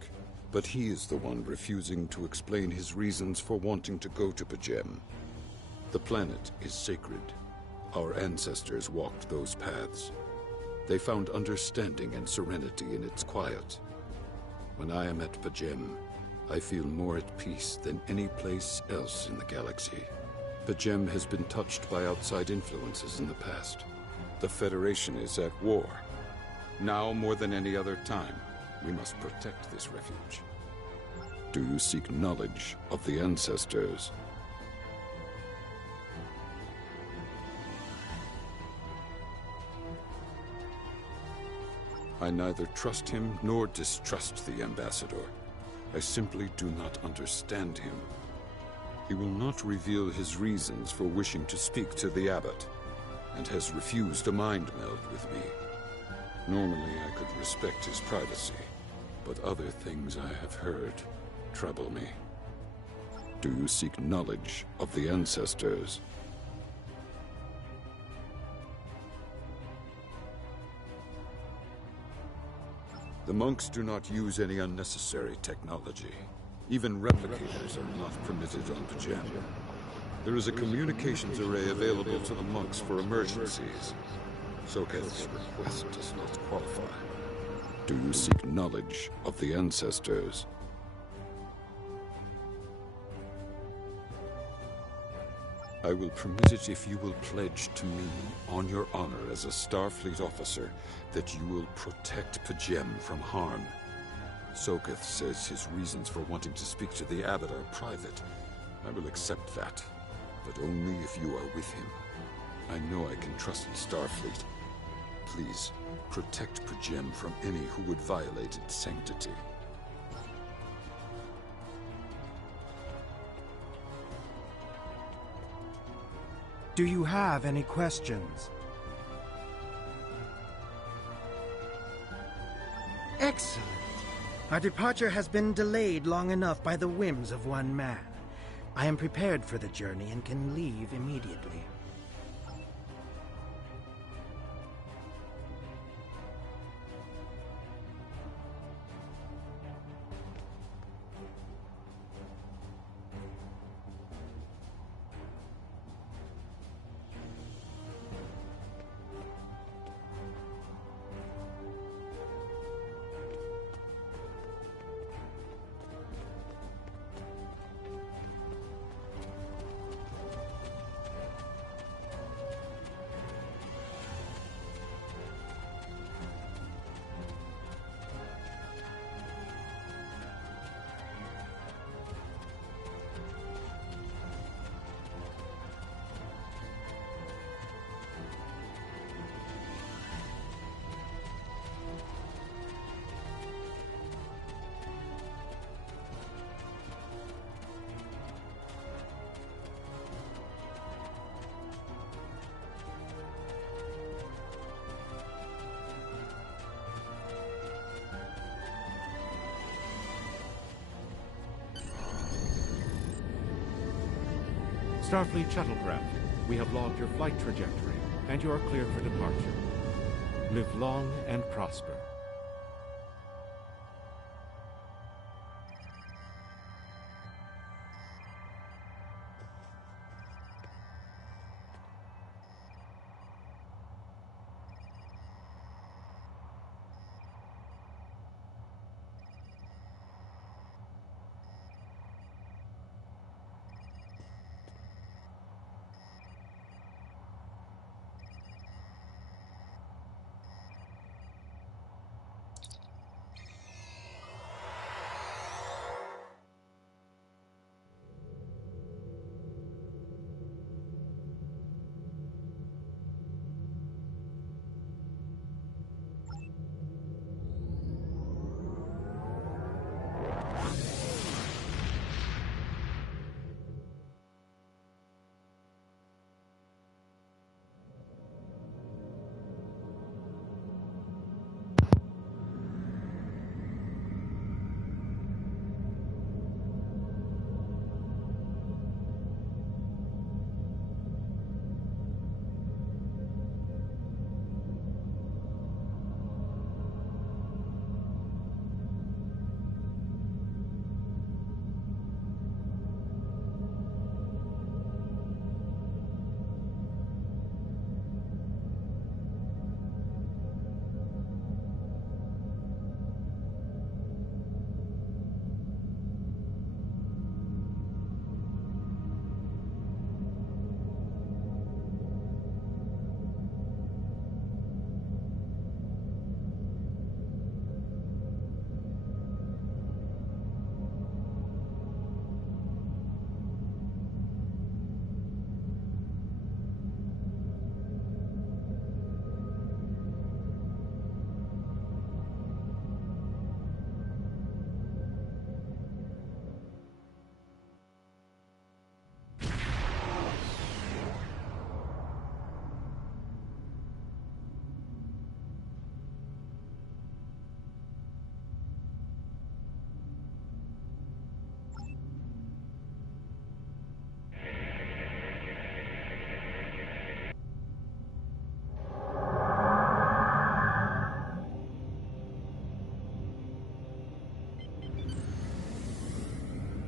but he is the one refusing to explain his reasons for wanting to go to Pajem. The planet is sacred. Our ancestors walked those paths. They found understanding and serenity in its quiet. When I am at Pajem, I feel more at peace than any place else in the galaxy. Pajem has been touched by outside influences in the past. The Federation is at war. Now more than any other time, we must protect this refuge. Do you seek knowledge of the ancestors? I neither trust him nor distrust the ambassador. I simply do not understand him. He will not reveal his reasons for wishing to speak to the abbot, and has refused a mind meld with me. Normally I could respect his privacy, but other things I have heard trouble me. Do you seek knowledge of the ancestors? The monks do not use any unnecessary technology. Even replicators are not permitted on Pajem. There is a communications array available to the monks for emergencies. Soketh's request does not qualify. Do you seek knowledge of the ancestors? I will permit it if you will pledge to me, on your honor as a Starfleet officer, that you will protect Pajem from harm. Soketh says his reasons for wanting to speak to the abbot are private. I will accept that, but only if you are with him. I know I can trust Starfleet. Please, protect Pajem from any who would violate its sanctity. Do you have any questions? Excellent. Our departure has been delayed long enough by the whims of one man. I am prepared for the journey and can leave immediately. Starfleet shuttlecraft, we have logged your flight trajectory, and you are cleared for departure. Live long and prosper.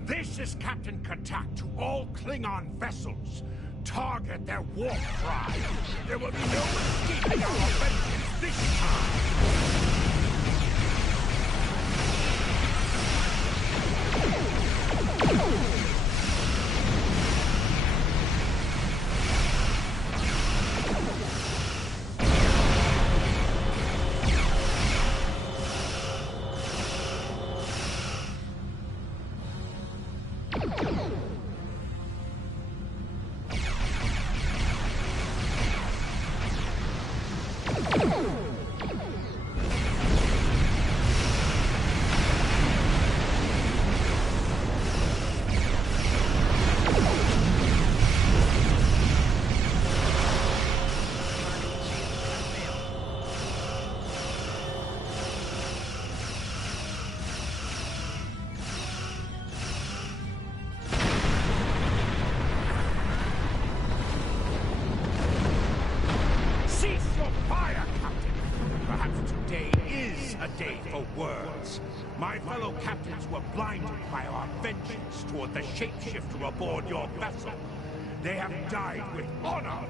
This is Captain Katak to all Klingon vessels. Target their warp drive. There will be no escaping our vengeance this time. My fellow captains were blinded by our vengeance toward the shapeshifter aboard your vessel. They have died with honor.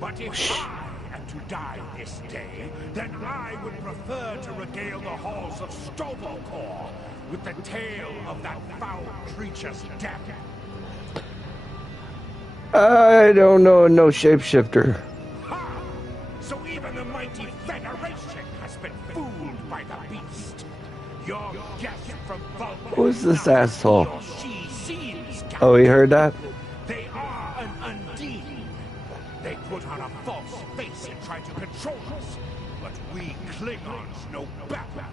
But if I am to die this day, then I would prefer to regale the halls of Stovokor with the tale of that foul creature's death. I don't know no shapeshifter. Ha! So even the mighty Federation has been fooled by the beast. Your guest from Vulcan. Who's this asshole? She seems, Oh, you heard that? They are an Undine. They put on a false face and try to control us. But we Klingons know better.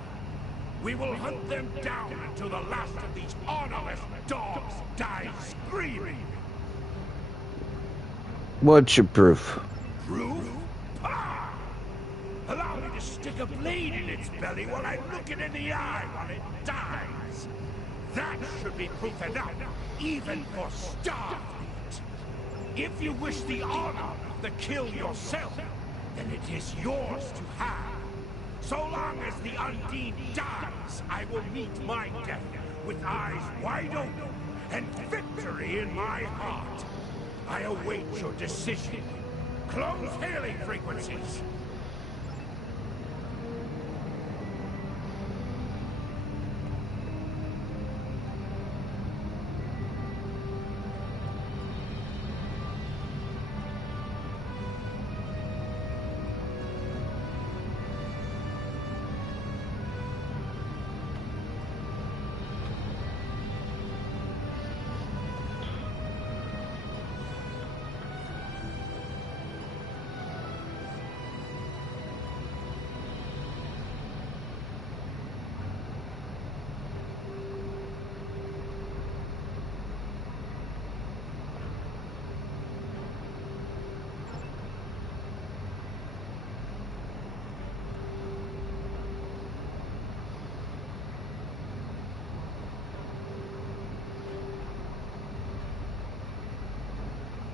We will hunt them down until the last of these honorless dogs dies screaming. What's your proof? Proof? Ah! Allow me to stick a blade in its belly while I look it in the eye while it dies. That should be proof enough, even for Starfleet. If you wish the honor of the kill yourself, then it is yours to have. So long as the Undine dies, I will meet my death with eyes wide open and victory in my heart. I await your decision. Close hailing frequencies.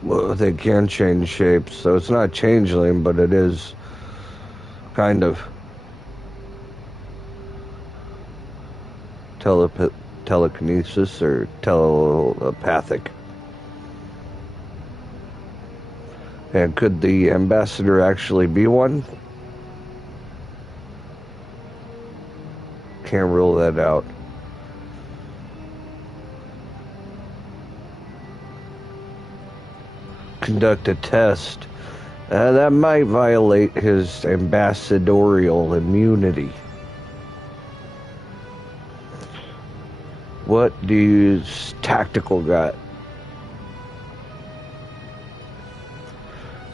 Well, they can change shapes, so it's not changeling, but it is kind of telekinesis or telepathic. And could the ambassador actually be one? Can't rule that out. Conduct a test. That might violate his ambassadorial immunity. What do you tactical got?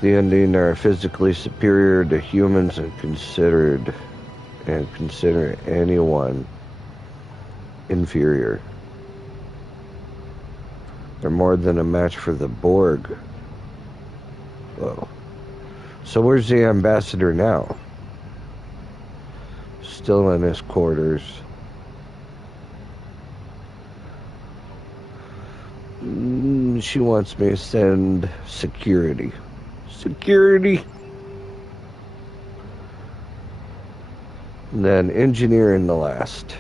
The Undine are physically superior to humans and consider anyone inferior. They're more than a match for the Borg. Whoa. So where's the ambassador now? Still in his quarters. She wants me to send security. Security. And then engineer in the last.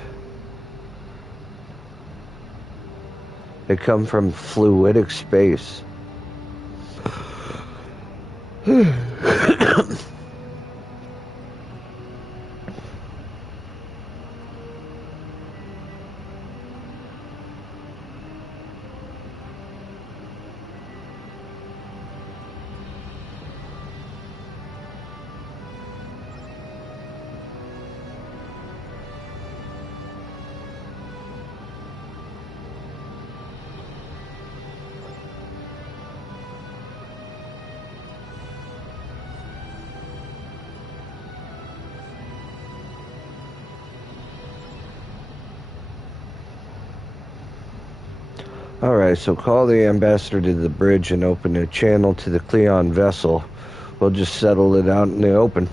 They come from fluidic space. Alright, so call the ambassador to the bridge and open a channel to the Cleon vessel. We'll just settle it out in the open.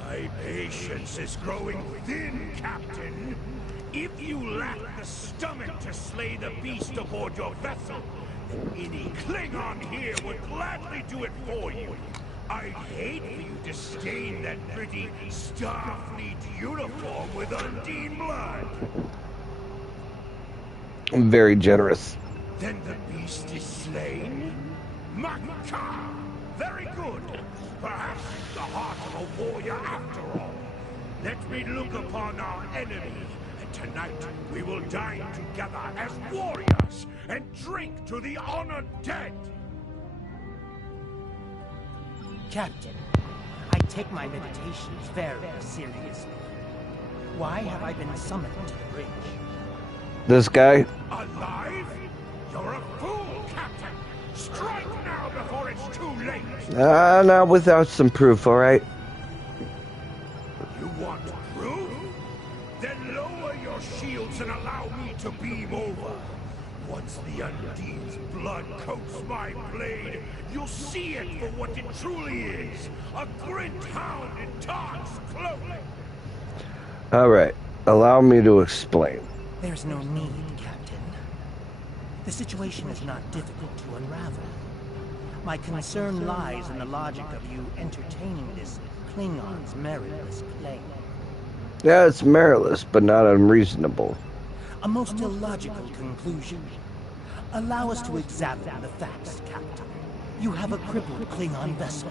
My patience is growing thin, Captain. If you lack the stomach to slay the beast aboard your vessel, then any Klingon here would gladly do it for you. I'd hate for you to stain that pretty Starfleet uniform with Undine blood. I'm very generous. Then the beast is slain? Maka! Very good. Perhaps the heart of a warrior after all. Let me look upon our enemy, and tonight we will dine together as warriors and drink to the honored dead. Captain, I take my meditations very seriously. Why have I been summoned to the bridge? This guy? Alive? You're a fool, Captain! Strike now before it's too late! Not without some proof, alright? You want proof? Then lower your shields and allow me to beam over. Once the Undine's blood coats my blade, you'll see it for what it truly is. A grit hound in Todd's clothing. Alright, allow me to explain. There's no need, Captain. The situation is not difficult to unravel. My concern lies in the logic of you entertaining this Klingon's meritless claim. Yeah, it's meritless, but not unreasonable. A most illogical conclusion. Allow us to examine the facts, Captain. You have a crippled Klingon vessel,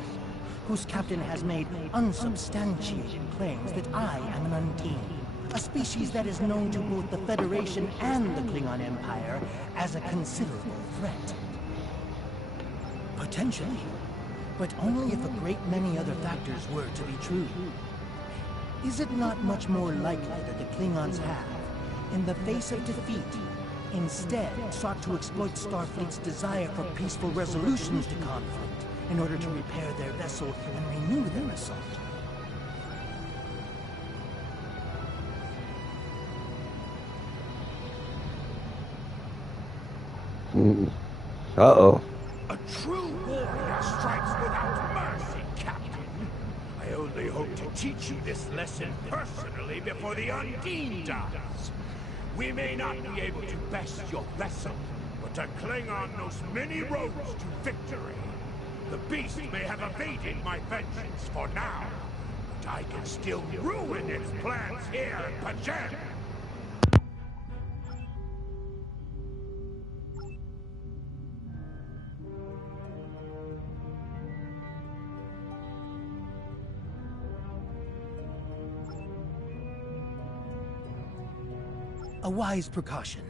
whose captain has made unsubstantiated claims that I am an Undine, a species that is known to both the Federation and the Klingon Empire as a considerable threat. Potentially, but only if a great many other factors were to be true. Is it not much more likely that the Klingons have, in the face of defeat, instead sought to exploit Starfleet's desire for peaceful resolutions to conflict in order to repair their vessel and renew their assault? Uh-oh. A true warrior strikes without mercy, Captain. I only hope to teach you this lesson personally before the Undine does. We may not be able to best your vessel, but a Klingon knows many roads to victory. The beast may have evaded my vengeance for now, but I can still ruin its plans here at Pajem. A wise precaution.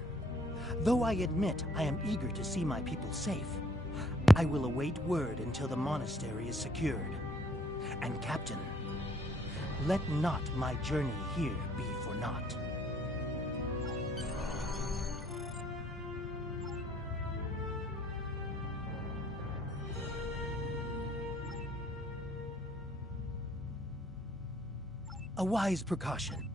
Though I admit I am eager to see my people safe, I will await word until the monastery is secured. And Captain, let not my journey here be for naught. A wise precaution.